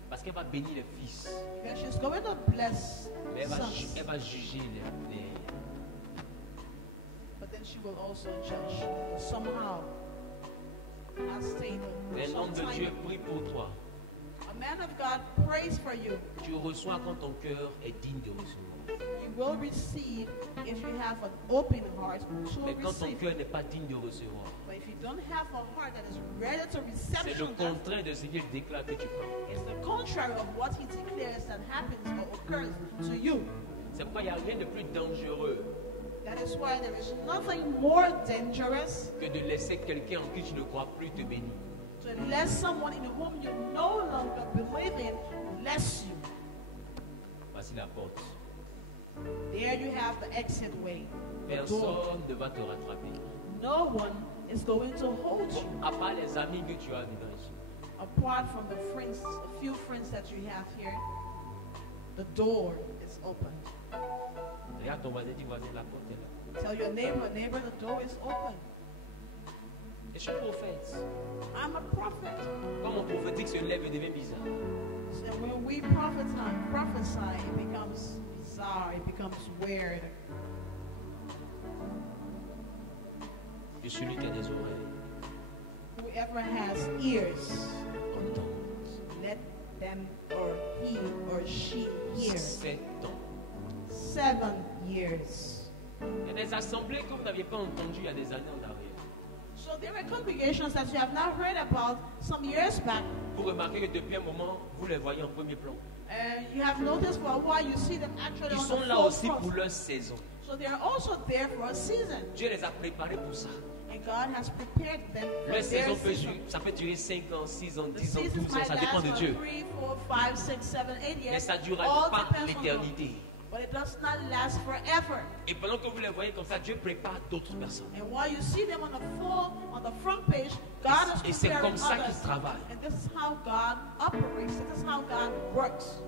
Parce qu'elle va bénir les fils. Because she's going to bless Mais elle sons. va juger les... But then she will also judge. Somehow, as stated. Mais l'homme de Sometime, Dieu prie pour toi. a man of God prays for you. Tu reçois quand ton cœur est digne de recevoir. You will receive if you have an open heart to Mais quand ton receive. cœur n'est pas digne de recevoir, But if you don't have a heart that is ready to c'est le reception, that contraire de ce qu'il déclare que tu prends. is the contrary of what he declares that happens or occurs to you. C'est pourquoi il n'y a rien de plus dangereux That is why there is nothing more dangerous que de laisser quelqu'un en qui tu ne crois plus te bénir. to let someone in whom you no longer believe in bless you. Voici la porte. There you have the exit way. The door. Personne ne va te rattraper. No one is going to hold you. À part les amis que tu as dedans ici. Apart from the friends, a few friends that you have here, the door is open. Regarde ton voisin, dis voisin, la porte est là. Tell your neighbor, the door is open. Et je suis prophète. I'm a prophet. Quand mon prophétique se lève, il devient bizarre. So when we prophesy, it becomes bizarre, it becomes weird. Et celui qui a des oreilles, Whoever has ears, entend. let them or he or she hear. 7 ans. 7 years. Il y a des assemblées que vous n'aviez pas entendues il y a des années en arrière. So there are congregations that you have not heard about some years back. Vous remarquez que depuis un moment, vous les voyez en premier plan. You have noticed for a while you see them actually Ils on sont the là aussi forefront. pour leur saison. So they are also there for a season. Dieu les a préparés pour ça. And God has prepared them for Leur their saison peut season. ça peut durer 5 ans, 6 ans, The 10 ans, seasons 12 ans, might ça dépend last de for Dieu. 3, 4, 5, 6, 7, 8 years. Mais ça ne durera All pas depends on l'éternité. but it does not last forever. Et pendant que vous les voyez comme ça, Dieu prépare d'autres personnes. And while you see them on the front page, God is Et c'est preparing comme ça qu'il others. travaille. And this is how God operates. This is how God works.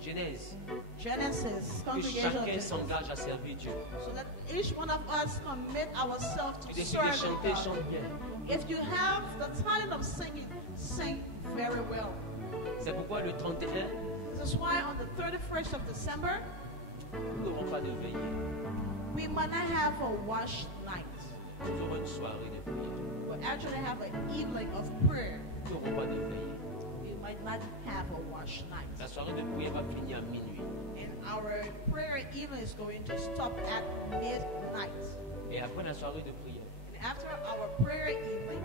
Genèse, Genesis, que congregation of chacun Genesis. s'engage à servir Dieu. So that each one of us commit ourselves Tu to décides de serve chanter, God. chante bien. If you have the talent of singing, sing very well. C'est pourquoi le 31, This is why on the 31st of December, nous n'aurons pas de veillée. we might not have a wash night. Nous aurons une soirée de prière. We'll actually have an evening of prayer. Nous n'aurons pas de veillée. We might not have a wash night. La soirée de prière va finir à minuit. And our prayer evening is going to stop at midnight. Et après la soirée de prière, And after our prayer evening,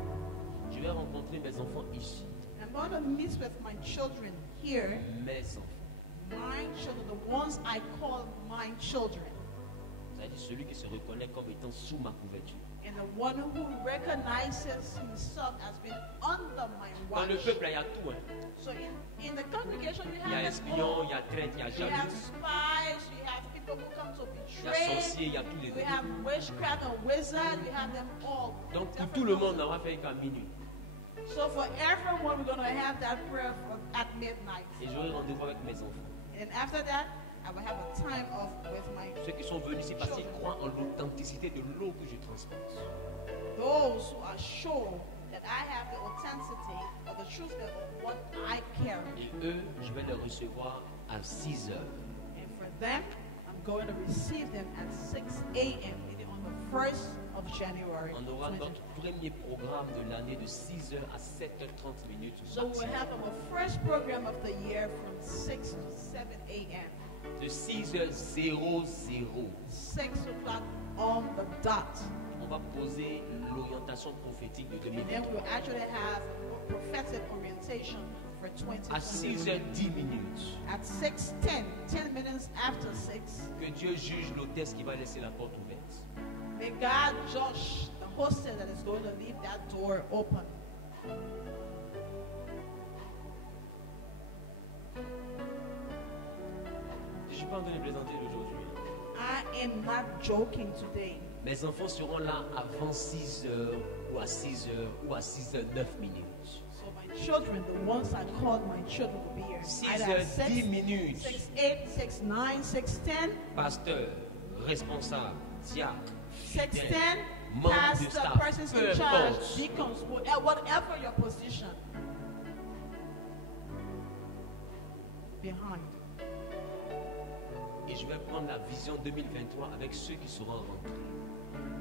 je vais rencontrer mes enfants ici. I'm going to meet with my children here. Mes enfants. My children, the ones I call my children. C'est-à-dire celui qui se reconnaît comme étant sous ma couverture. And the one who recognizes himself as being under my Dans le watch. peuple, il y a tout. Hein. So in the congregation, you Il y a have it espions, all. il y a traîtres, il y a You have jaloux, spies, you have people who come to il y a betray. sorciers, il y a tous les You have autres. witchcraft and wizard. You have them all. Donc pour Different tout le ones. monde, on va faire qu'à minuit. So for everyone, we're going to have that prayer at midnight. Et j'aurai rendez-vous avec mes enfants. And after that, I will have a time off with my Ceux qui sont venus, c'est parce qu'ils croient en l'authenticité de l'eau que je transporte. those who are sure that I have the authenticity of the truth of what I carry. Et eux, je vais les recevoir à 6 heures. And for them, I'm going to receive them at 6 a.m. meaning on the 1st of January. On aura 2020. notre premier programme de l'année de 6h à 7h30 minutes. So we'll have our first program of the year from 6 to 7 a.m. De 6h00, 6 o'clock on the dot. on va poser l'orientation prophétique de And then 2023. we'll actually have a prophetic orientation for À 2020. 6h10 minutes, At 6:10, 10 minutes after 6, que Dieu juge l'hôtesse qui va laisser la porte ouverte. may God judge the hostess that is going to leave that door open. Je ne suis pas en train de plaisanter aujourd'hui. I am not joking today. Mes enfants seront là avant 6h ou à 6h ou à 6h09 minutes. So my children, the ones I called my children, will be here. Either at 6h10 minutes. 6:08, 6:09, 6:10, Pasteur, responsable, diacre, 6:10. fidèle, membre de Pastor, staff, persons peu in charge, importe. deacons, whatever your position. Behind. Et je vais prendre la vision 2023 avec ceux qui seront rentrés.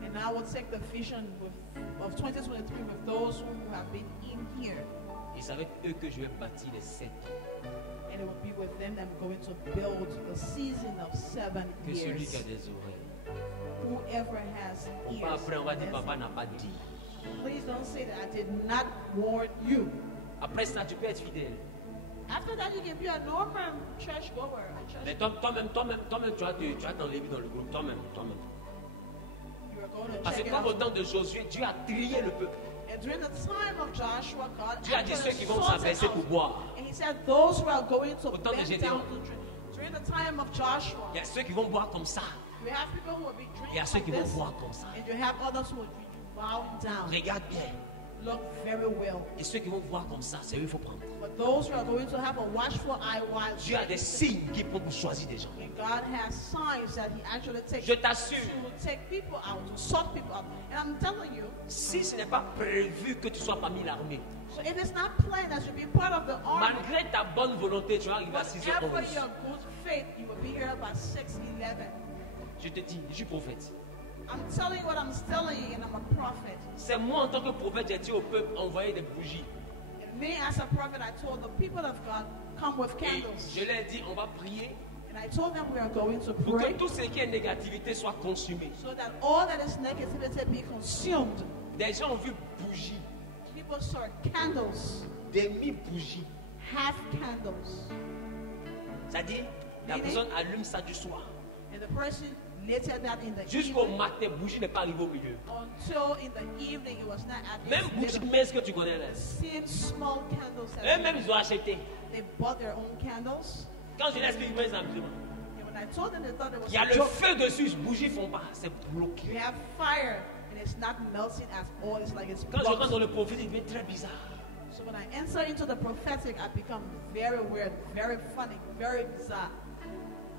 And I will take the vision of 2023 with those who have been in here. Et c'est avec eux que je vais bâtir les 7 ans. And it will be with them that I'm going to build the season of 7 Que celui years. qui a des oreilles. Whoever has On va ears. après, on va dire, listen. papa n'a pas dit. Please don't say that I did not warn you. Après ça, tu peux être fidèle. After that, you can be a normal church goer. Mais toi-même, tu vas t'enlever dans le groupe. Toi-même. You are going to Parce check que it comme au out. temps de Josué, Dieu a trié le peuple. And during the time of Joshua, God Dieu a dit ceux actually qui vont sorted s'abaisser out. pour boire. And he said those who are going to Au temps de bend Gédéon. down to drink. During the time of Joshua, Il y a ceux qui vont boire comme ça. you have people who will be Il y a drinking ceux like qui vont this, boire comme ça. and you have others who will drink bowing down. Regarde bien. Look very well. Et ceux qui vont boire comme ça, c'est eux qu'il faut prendre. But those who are going to have a watchful eye while Dieu a des signes qui font pour choisir des gens. and God has signs that He actually takes Je t'assure, to take people out, to sort people out. And I'm telling you, si ce n'est pas prévu que tu sois parmi l'armée, so if it's not planned that you be part of the army, malgré ta bonne volonté, tu vas arriver à whatever 6h11. your good faith, you will be here by 6:11. Je te dis, je suis prophète. I'm telling you what I'm telling you, and I'm a prophet. C'est moi en tant que prophète, j'ai dit au peuple, envoyez des bougies. And me as a prophet, I told the people of God, come with Et candles. je leur ai dit, on va prier And I told them we are going to pour que pray tout ce qui est négativité soit consumé. so that all that is negativity be consumed. Des gens ont vu bougies, People saw candles, des mi-bougies. half candles. C'est-à-dire, la personne allume ça du soir. And the person later that in the Jusqu'au evening, matin, bougie n'est pas arrivée au milieu. until in the evening, it was not at Même its bougie middle. mince que tu connais là. Same small candles that Eux-mêmes, ils ont acheté. they bought their own candles. Quand je l'explique, mes amis, And when When I told them, they thought it was Il y a a le joke. feu dessus, les bougies font pas, c'est bloqué. You have fire, and it's not melting at all. It's like it's Quand je rentre blocked. dans le prophète, il devient très bizarre. So when I enter into the prophetic, I become very weird, very funny, very bizarre.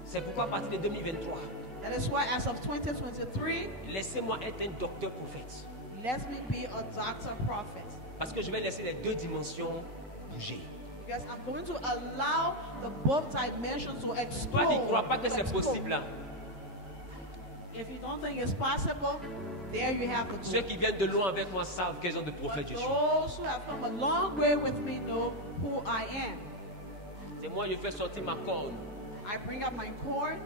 C'est pourquoi à partir de 2023, That is why as of 2023, laissez-moi être un docteur prophète. let me be a doctor prophet. Parce que je vais laisser les deux dimensions bouger. Because I'm going to allow the both dimensions to Toi qui ne explode. crois pas que c'est possible là, If you don't think it's possible, there you have the ceux tool. qui viennent de loin avec moi savent quels genre de prophète But je suis. those who have come a long way with me know who I am. C'est moi, je fais sortir ma corne I bring up my cord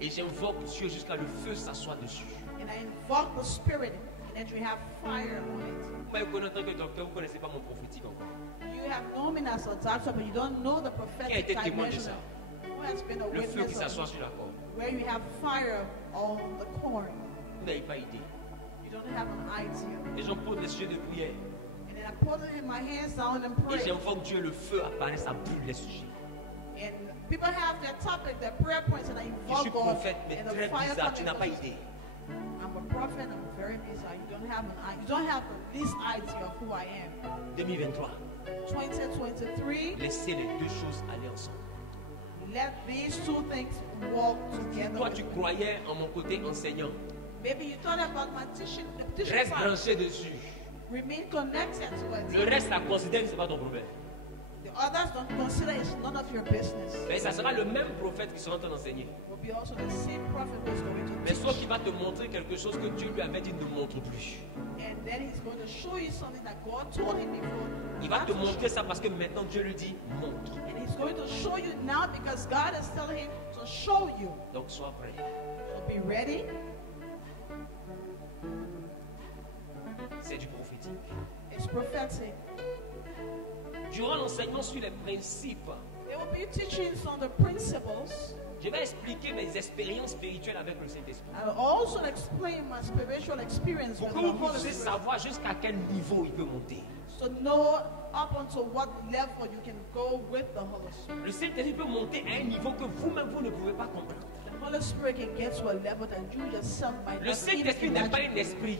et j'invoque Dieu jusqu'à le feu s'assoie dessus. and I invoke the spirit, and that you have fire on it. Vous m'avez connu en tant que docteur, vous ne connaissez pas mon prophétique encore. You have known me as a doctor, but you don't know the Qui a prophetic été témoin de dimension. ça? Who has been a Le feu qui witness s'assoit of sur la corde. where you have fire on the cord? Vous n'avez pas idée. You don't have an idea. Les gens posent des sujets de prière And then I put it in my hands down and et pray. j'invoque Dieu, le feu apparaît, ça brûle les sujets. And people have their topic, their prayer points, and I Je suis invoke God. prophète, mais And the très fire bizarre, tu n'as comes pas in. idée. I'm a prophet. I'm very bizarre. You don't have you don't have the least idea of who I am. 2023, 2023. laissez les deux choses aller ensemble. Let these two things walk together. Toi, with tu me. croyais en mon côté enseignant. Maybe you thought about my teaching, the teaching Reste part. branché dessus. Remain connected to it. Le reste, la considère que ce n'est pas ton problème. The others don't consider it's none of your business. Mais ça sera le même prophète qui sera en train d'enseigner. Will be also the same prophet who is going to Mais teach. sauf qu'il va te montrer quelque chose que Dieu lui avait dit ne montre plus. And then he's going to show you something that God told him before. Il va te Not to montrer ça parce que maintenant Dieu lui dit montre. show- And he's going to show you now because God is telling him to show you. Donc sois prêt. So be ready. C'est du prophétique. It's prophetic. Durant l'enseignement sur les principes, There will be teachings on the principles. je vais expliquer mes expériences spirituelles avec le Saint-Esprit. I'll also explain my spiritual experience Pour with que the vous Holy puissiez Spirit. savoir jusqu'à quel niveau il peut monter. So know up until what level you can go with the Holy Spirit. Le Saint-Esprit peut monter à un niveau que vous-même vous ne pouvez pas comprendre. The Holy Spirit can get to a level that you yourself might Le not Saint-Esprit even n'est pas imagine. un esprit.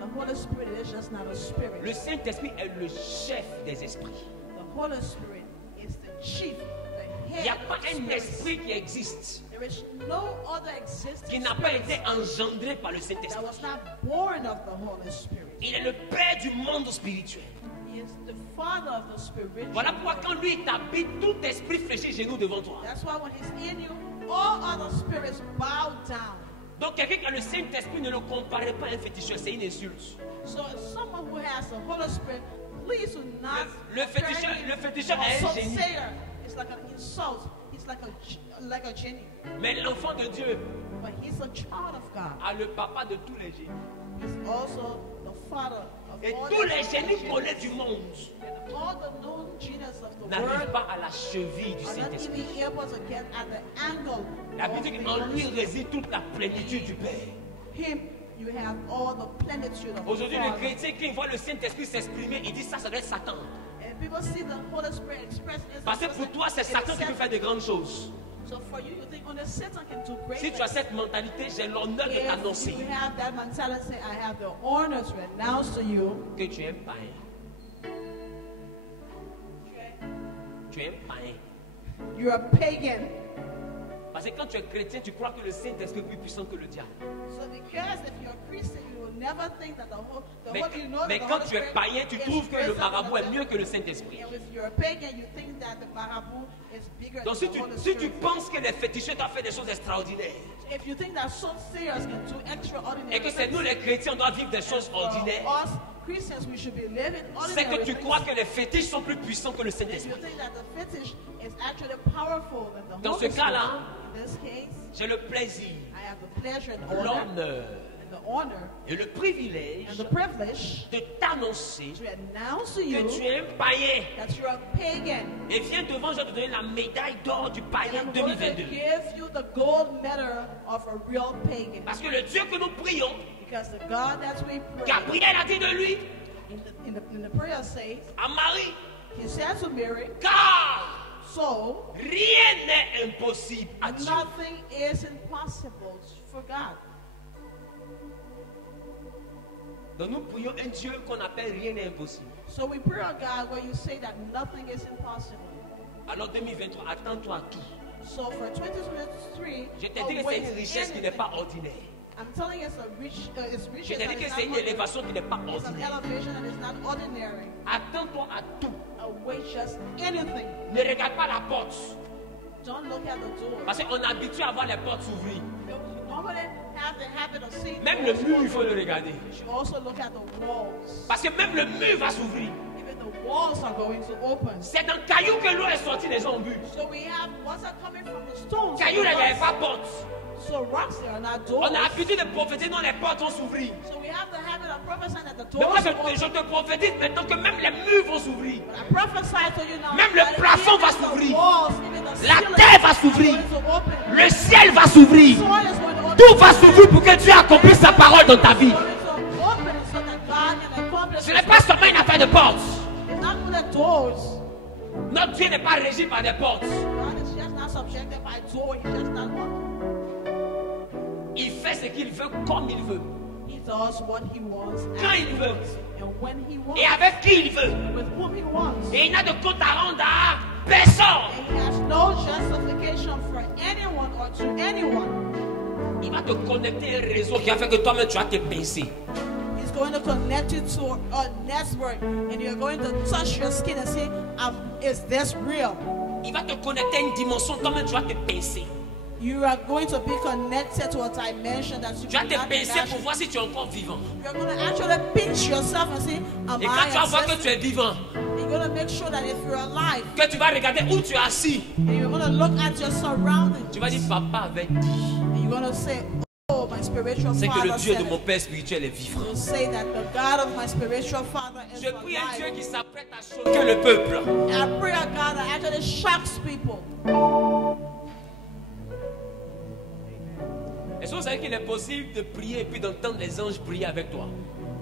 The Holy Spirit is just not a spirit. Le Saint-Esprit est le chef des esprits. The Holy Spirit is the chief, the Il n'y a head pas of un spirits. esprit qui existe There is no other existing qui n'a pas spirit été engendré par le that Saint-Esprit. was not born of the Holy Spirit. Il est le Père du monde spirituel. He is the father of the spiritual Voilà pourquoi world. quand lui t'habite, tout esprit fléchit genoux devant toi. That's why when he's in you, all other spirits bow down. Donc quelqu'un qui a le Saint-Esprit ne le comparez pas à un féticheur, c'est une insulte. So someone who has the Holy Spirit, please do not Le féticheur- compare him le féticheur to a est un génie. soothsayer. It's like an insult. He's like a genie. Mais l'enfant de Dieu But he's a child of God. a le papa de tous les génies. He's also the father of Et all tous the les génies genies. connus du monde And all the known genius of the n'arrivent world pas à la cheville du are not Saint-Esprit. even able to get at the angle La of Bible dit the qu'en lui Holy Spirit. réside toute la plénitude du Père. Him, you have all the plenitude of the Aujourd'hui, les Father. chrétiens qui voient le Saint-Esprit s'exprimer, ils disent ça, ça doit être Satan. And people see the Holy Spirit express Parce que pour toi, c'est Satan qui peut faire de grandes choses. So for you, you think only Satan can do great Si tu as things. cette mentalité, j'ai l'honneur de If t'annoncer you have that mentality, I have the honor to announce to you, que tu es un païen. Tu es un païen. you're a pagan. Parce que quand tu es chrétien, tu crois que le Saint-Esprit est plus puissant que le diable. So because if you're a Christian, you will never think that Mais, you know mais that the quand Holy tu es Spirit païen, tu is trouves que le greater than marabout the est devil. mieux que le Saint-Esprit. And if you're a pagan, you think that the marabout is bigger Donc than si the Holy tu Spirit. penses que les féticheurs doivent faire des choses extraordinaires If you think that soothsayers can do extraordinary et que c'est nous les chrétiens, on doit vivre des choses for ordinaires, us Christians, we should be living c'est ordinary que tu things. crois que les fétiches sont plus puissants que le If you Saint-Esprit. think that the fetish is actually powerful than the Dans Holy ce cas-là, Spirit, in this case, j'ai le plaisir, I have the pleasure and honor, l'honneur and the honor et le privilège and the privilege de t'annoncer to announce to que you tu es un païen. that you're a pagan. Et viens devant, je vais te donner la médaille d'or du And païen I'm going to 2022. give you the gold medal of a real pagan. Parce que le Dieu que nous prions, Because the God that we pray, Gabriel a dit de lui in the prayer says, à Marie, he said to Mary, car so, rien n'est impossible à Dieu. nothing is impossible for God. Donc nous prions un Dieu qu'on appelle rien n'est impossible. So we pray on God where you say that nothing is impossible. Alors 2023, attends-toi à tout. So for 2023, Je t'ai dit que c'est une richesse qui n'est pas ordinaire. I'm telling you it's rich. Je t'ai dit que c'est une élévation qui n'est pas It's an ordinaire. elevation and it's not ordinary. Attends-toi à tout. Await just anything. Ne regarde pas la porte. Don't look at the door. Parce qu'on est habitué à voir les portes s'ouvrir. Nobody have the habit of seeing. Même le mur, il faut le regarder. You should also look at the walls. Parce que même le mur va s'ouvrir. Even the walls are going to open. C'est dans caillou que l'eau est sortie, les gens ont vu. So we have water coming from the stones. Caillou ne regarde pas porte. So rocks there are not doors. On a l'habitude de prophétiser, non, les portes vont s'ouvrir. So we have the habit of prophesying that the Mais moi, doors are je open. te prophétise maintenant que même les murs vont s'ouvrir. But I prophesy to you now. Même le that plafond even va the s'ouvrir. walls, even the La ceilings terre va are s'ouvrir. going to open. Le ciel va s'ouvrir. Soil is going to open. Tout va s'ouvrir pour que Dieu accomplisse sa parole dans ta vie. It's going to open so that God can accomplish Ce n'est pas seulement une affaire de portes. It's not with the doors. Notre Dieu n'est pas régi par des portes. God is just not subjected by door. He's just not one. Il fait ce qu'il veut comme il veut. He does what he wants Quand il veut. and when he wants Et avec qui il veut. with whom he wants. Et il n'a de compte à rendre à personne. And he has no justification for anyone or to anyone. Il va te connecter à un réseau qui a fait que toi-même tu vas te pincer. He's going to connect you to a network and you're going to touch your skin and say, is this real? Il va te connecter à une dimension, toi-même tu vas te pincer. You are going to be connected to a dimension that you Tu vas te cannot pincer pour imagine. voir si tu es encore vivant. You're going to actually pinch yourself and say, am Et quand tu vas I voir que tu existing? es vivant, You're going to make sure that if you're alive, que tu vas regarder où tu es assis, and you're going to look at your surroundings, tu vas dire papa avait dit. and you're going to say, oh, my spiritual C'est que le father Dieu said de mon it. Père spirituel est vivant. You'll say that the God of my spiritual father is Je prie un Dieu alive. qui s'apprête à choquer le peuple. And I pray a God that actually shocks people. Est-ce que vous savez qu'il est possible de prier et puis d'entendre les anges prier avec toi?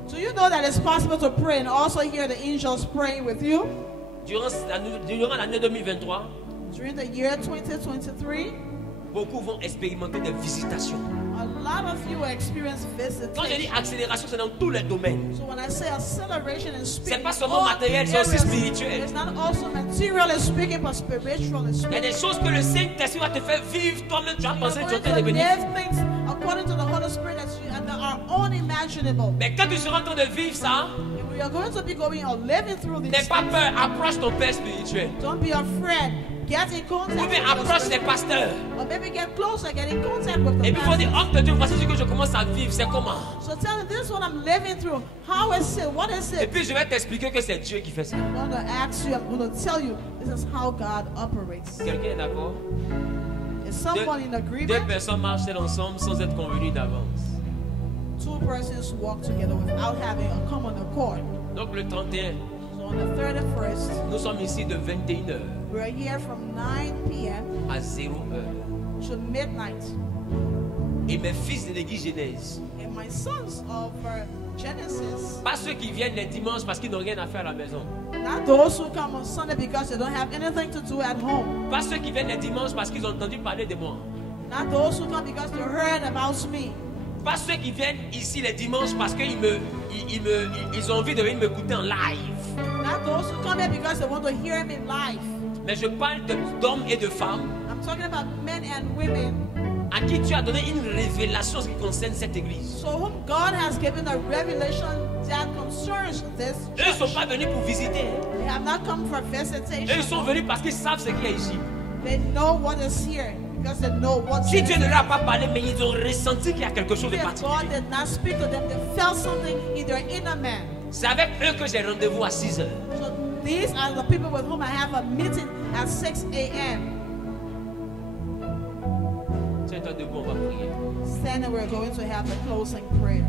Do you know that it's possible to pray and also hear the angels praying with you? Durant l'année 2023, During the year 2023, beaucoup vont expérimenter des visitations. a lot of you experience Quand je dis visitation. accélération, c'est dans tous les domaines. So when I say acceleration in C'est speaking, pas seulement matériel, c'est aussi spirituel. It's not also materially speaking, but spiritually Il y a speaking. des choses que le Saint-Esprit va te faire vivre toi-même. Tu vas You're penser que tu es en going train de to devenir. live things according to the Holy Spirit that are unimaginable. Mais quand tu seras en train de vivre ça, And we are going to be going or living through n'aie these pas things. peur, approche ton Père spirituel. Don't be afraid. Get in Ou contact bien with your approche les spirit. pasteurs. Or maybe get closer, get in contact with the Et puis il faut dire, pastor. homme de Dieu, voici ce que je commence à vivre, c'est comment? So tell me, this is what I'm living through. How is it? What is Et it? puis je vais t'expliquer que c'est Dieu qui fait ça. I'm going to ask you, I'm going to tell you, this is how God operates. Quelqu'un est d'accord? Is someone in Deux agreement? personnes marchent ensemble sans être convenues d'avance. Two persons walk together without having a common accord. Donc le 31, So on the 31st, nous sommes ici de 21h we're here from 9 p.m. à 0h. to midnight. Et mes fils de l'église Genèse, And my sons of Genesis, pas ceux qui viennent les dimanches parce qu'ils n'ont rien à faire à la maison. not those who come on Sunday because they don't have anything to do at home. Pas ceux qui viennent les dimanches parce qu'ils ont entendu parler de moi. Not those who come because they heard about me. Pas ceux qui viennent ici les dimanches parce qu'ils ont envie de venir m'écouter en live. Not those who come here because they want to hear me live. Mais je parle d'hommes et de femmes I'm talking about men and women, à qui tu as donné une révélation en ce qui concerne cette église. so whom God has given a revelation that concerns this Eux ne sont church. pas venus pour visiter. They have not come for Eux ils visitation. sont venus parce qu'ils savent ce qu'il y a ici. They know what is here because they know what's Si here. Dieu ne leur a pas parlé, mais ils ont ressenti qu'il y a quelque chose de If God particulier. did not speak to them, they felt something in their inner man. C'est avec eux que j'ai rendez-vous à 6h. So these are the people with whom I have a meeting at 6 a.m. Tiens-toi debout, on va prier. Stand and we're going to have the closing prayer.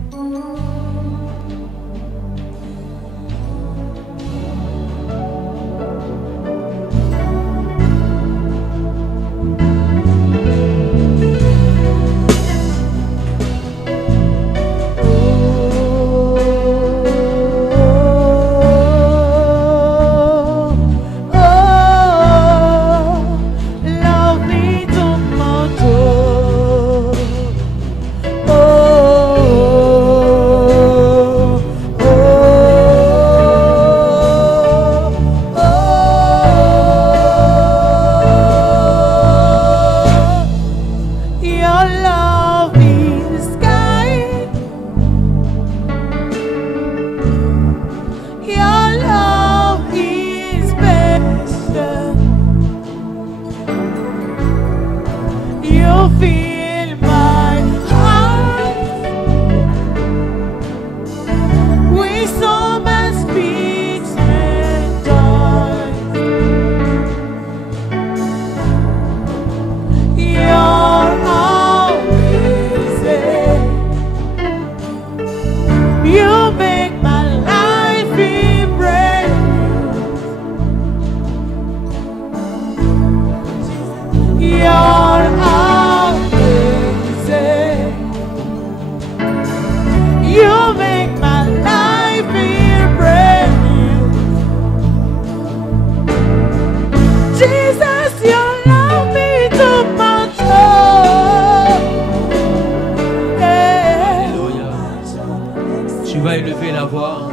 vas élever la voix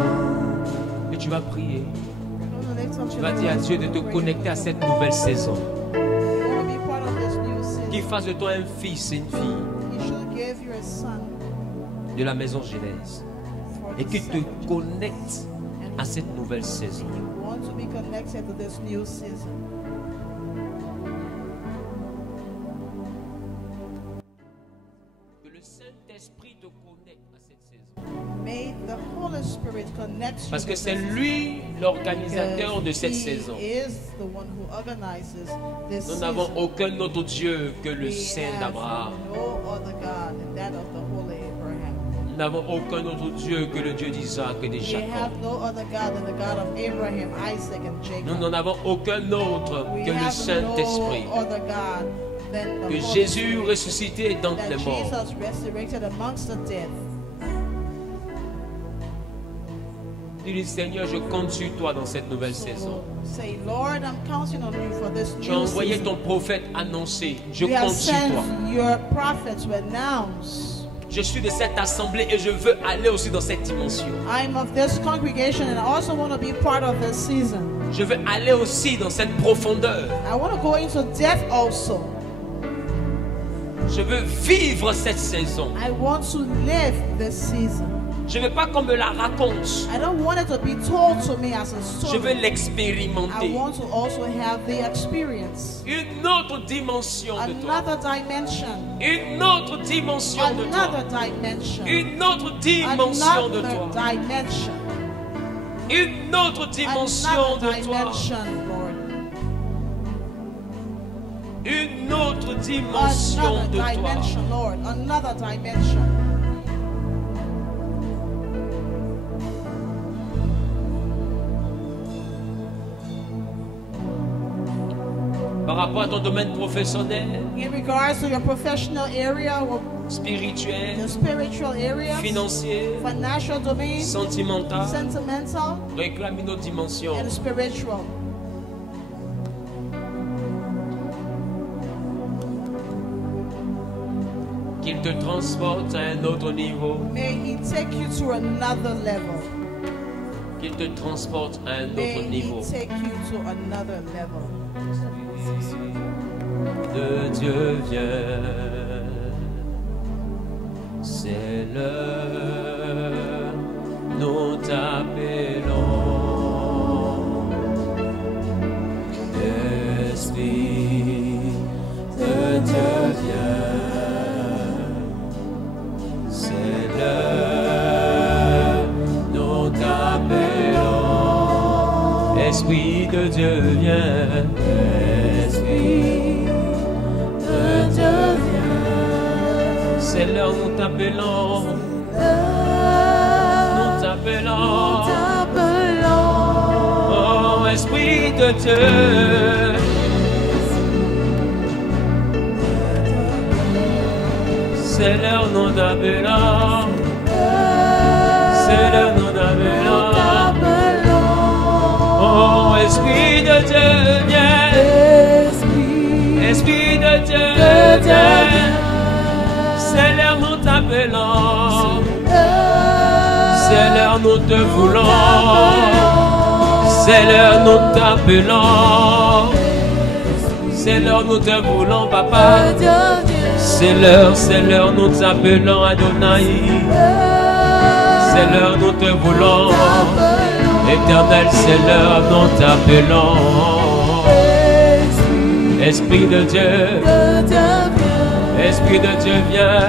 et tu vas prier. Tu vas dire à Dieu de te connecter à cette nouvelle saison. Qu'il fasse de toi un fils et une fille de la maison Genèse. Et qu'il te connecte à cette nouvelle saison. Que le Saint-Esprit te connecte à cette saison. May the Holy Spirit connect you Parce que with c'est this lui l'organisateur de because cette he saison. is the one who organizes this Nous n'avons season. aucun autre Dieu que le We Saint have d'Abraham. no other God than that of the Holy Abraham. Nous n'avons aucun autre Dieu que le Dieu d'Isaac et de We Jacob. have no other God than the God of Abraham, Isaac, and Nous Jacob. n'en avons aucun autre We que le have Saint-Esprit. no other God than the Que Holy Jésus Spirit, ressuscité d'entre that les morts. Jesus resurrected amongst the dead. Dis-lui, Seigneur, je compte sur toi dans cette nouvelle saison. So say, Lord, I'm counting on you for this Tu as new envoyé season. ton prophète annoncer. Je You have compte sur sent toi. your prophets to announce. Je suis de cette assemblée et je veux aller aussi dans cette dimension. I'm of this congregation and I also want to be part of this season. Je veux aller aussi dans cette profondeur. I want to go into depth also. Je veux vivre cette saison. I want to live this season. Je ne veux pas qu'on me la raconte. I don't want it to be told to me as a Je veux story. I l'expérimenter. want to also have the experience. Une autre dimension de toi. Another dimension. Une autre dimension de toi. Another dimension. Une autre dimension de Another toi. dimension. Une autre dimension Another de toi. dimension, Lord. Une autre dimension Another de toi. dimension, Lord. Another dimension. Par rapport à ton domaine professionnel, In regards to your professional area, or spirituel, your spiritual area, financier, financial domain, sentimental, sentimental, réclame une autre dimension. and spiritual. Qu'il te transporte à un autre niveau. May He take you to another level. Qu'il te transporte à un May autre He niveau. take you to another level. De Dieu vient, c'est l'heure, nous t'appelons. Esprit de Dieu vient, c'est l'heure, nous t'appelons. Esprit de Dieu vient, Esprit de Dieu vient. C'est l'heure, nous t'appelons. Nous t'appelons. Oh, Esprit de Dieu. C'est l'heure, nous t'appelons. C'est l'heure, nous t'appelons. Oh, Esprit de Dieu, viens. Esprit de Dieu, viens. C'est l'heure, nous t'appelons. C'est l'heure, nous te voulons. C'est l'heure, nous t'appelons. C'est l'heure, nous te voulons, papa. C'est l'heure, nous t'appelons, Adonai. C'est l'heure, nous te voulons. Éternel, c'est l'heure, nous t'appelons. Esprit de Dieu, Esprit de Dieu, viens.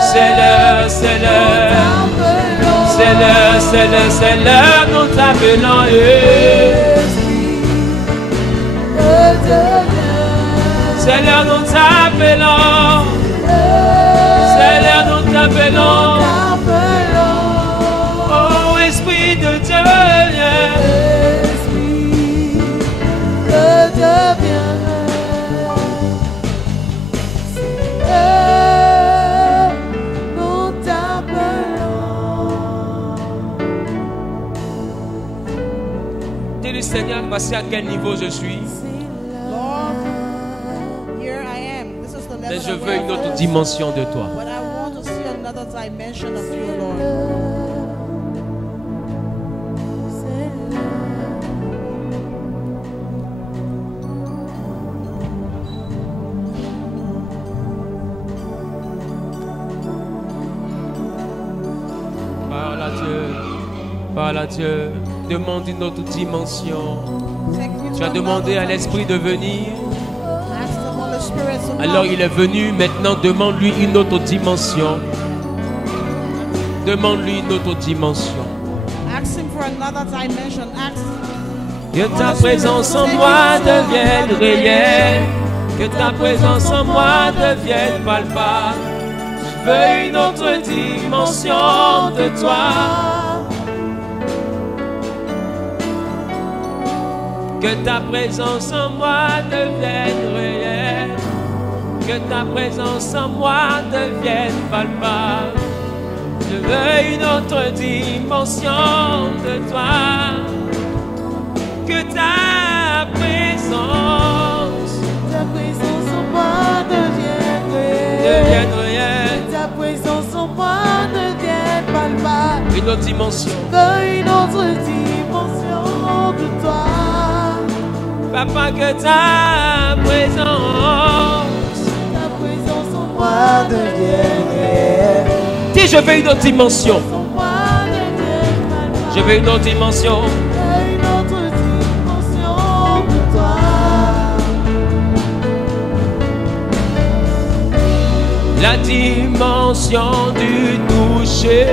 C'est l'heure, c'est l'heure. C'est l'heure, c'est l'heure, c'est l'heure, nous t'appelons. C'est l'heure, nous t'appelons. C'est l'heure, nous t'appelons. Oh, Esprit de Dieu, viens. Dis-lui, Seigneur, voici à quel niveau je suis. Lord, here I am. This is the Mais level je of veux where une I autre am. dimension de toi. But I want to see another dimension of you, Lord. Parle à Dieu, demande une autre dimension. Tu as demandé à l'Esprit de venir. Alors il est venu, maintenant demande-lui une autre dimension. Demande-lui une autre dimension. Que ta présence en moi devienne réelle. Que ta présence en moi devienne palpable. Je veux une autre dimension de toi. Que ta présence en moi devienne réelle. Que ta présence en moi devienne palpable. Je veux une autre dimension de toi. Que ta présence en moi devienne réelle. Que ta présence en moi devienne palpable. Une autre dimension. Je veux une autre dimension de toi. Papa, que ta présence en moi devienne réelle. Dis, je veux une autre dimension. Je veux une autre dimension. Une autre dimension de toi. La dimension du toucher.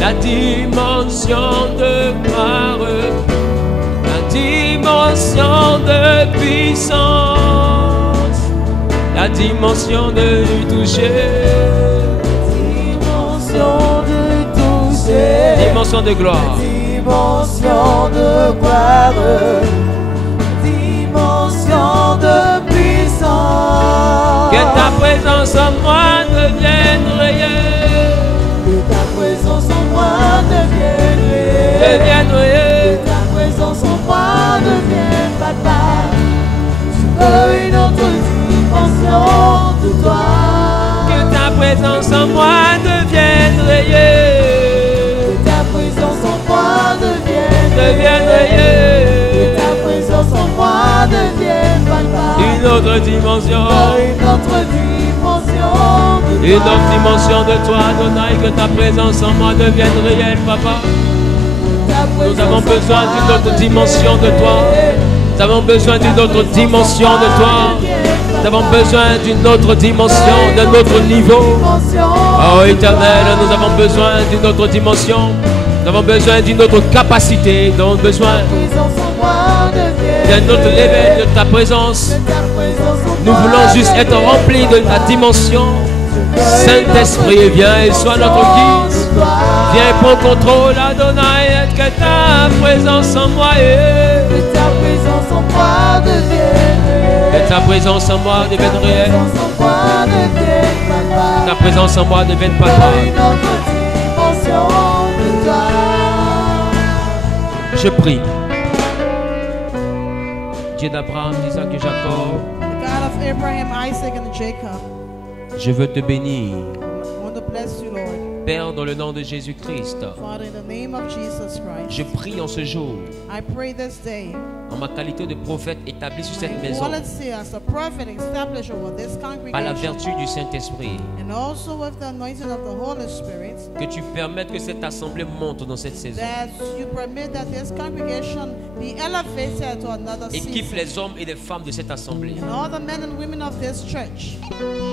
La dimension de croire. Dimension de puissance, la dimension de toucher, dimension de toucher, dimension de gloire, dimension de gloire, dimension de puissance. Que ta présence en moi devienne réelle. Que ta présence en moi devienne réelle. Devienne réelle. Que ta présence en moi devienne palpable. Je veux une autre dimension de toi. Que ta présence en moi devienne réelle. Que ta présence en moi devienne réelle. Que ta présence en moi devienne palpable. Une autre dimension. Une autre dimension de toi. Une autre dimension de toi, Adonai. Que ta présence en moi devienne réelle, Papa. Nous avons besoin d'une autre dimension de toi. Nous avons besoin d'une autre dimension de toi. Nous avons besoin d'une autre dimension, d'un autre niveau. Oh Éternel, nous avons besoin d'une autre dimension. Nous avons besoin d'une autre capacité. Nous avons besoin d'un autre level de ta présence. Nous voulons juste être remplis de ta dimension. Saint-Esprit, viens et sois notre guide. Viens et prends contrôle, Adonai. Que ta présence en moi est. Que ta présence en moi devienne réelle. Que ta présence en moi devienne réelle. Ta présence en moi devienne palpable. Une autre dimension de toi. Je prie. Dieu d'Abraham, d'Isaac et Jacob. The God of Abraham, Isaac and Jacob. Je veux te bénir. I want to bless you, Lord. Père, dans le nom de Jésus-Christ, Father, in the name of Jesus Christ, je prie en ce jour, I pray this day, en ma qualité de prophète établi sur cette maison, quality as a prophet established over this par la congregation, vertu du Saint-Esprit, and also with the anointing of the Holy Spirit, que tu permettes que cette assemblée monte dans cette saison. that you permit that this congregation be elevated to another Équipe season. les hommes et les femmes de cette assemblée And all the men and women of this church,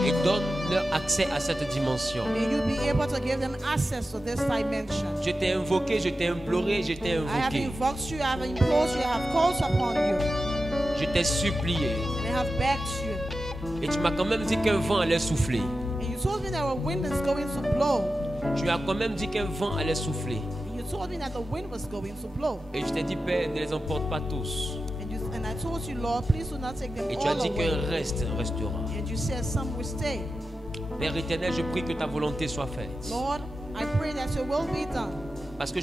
et donne-leur accès à cette dimension. may you be able to give them access to this dimension. Je t'ai invoqué, je t'ai imploré, je t'ai I have invoqué. invoked you, I have imposed you, I have called upon you, Je t'ai supplié. and I have begged you. Et tu m'as quand même dit qu'un vent allait souffler. And you told me that a wind is going to blow. Tu as quand même dit qu'un vent allait souffler. And you told me that the wind was going to blow. Et je t'ai dit, Père, ne les emporte pas tous. And I told you, Lord, please do not take them Et tu as all dit away. qu'un reste restera. And you said some will stay. Père éternel, je prie que ta volonté soit faite. Lord, I pray that your will be done. Parce que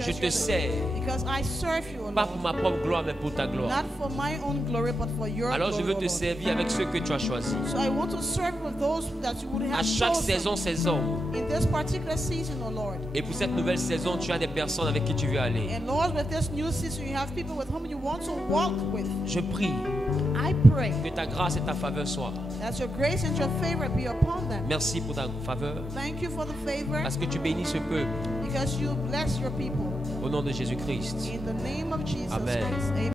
Je te sers, Because I serve you, O pas Lord. pour ma propre gloire, mais pour ta gloire. Not for my own glory, but for your Alors je glory, veux O te Lord. servir avec ceux que tu as choisis. So I want to serve with those that you would À have chaque chosen saison, ses hommes. in this particular season, O Lord. Et pour cette nouvelle saison, tu as des personnes avec qui tu veux aller. And Lord, with this new season, you have people with whom you want to walk with. Je prie I pray que ta grâce et ta faveur soient. that your grace and your favor be upon them. Merci pour ta faveur, Thank you for the favor parce que tu bénis ce peuple because you bless your people. au nom de Jésus-Christ. In the name of Jesus Amen. Christ. Amen.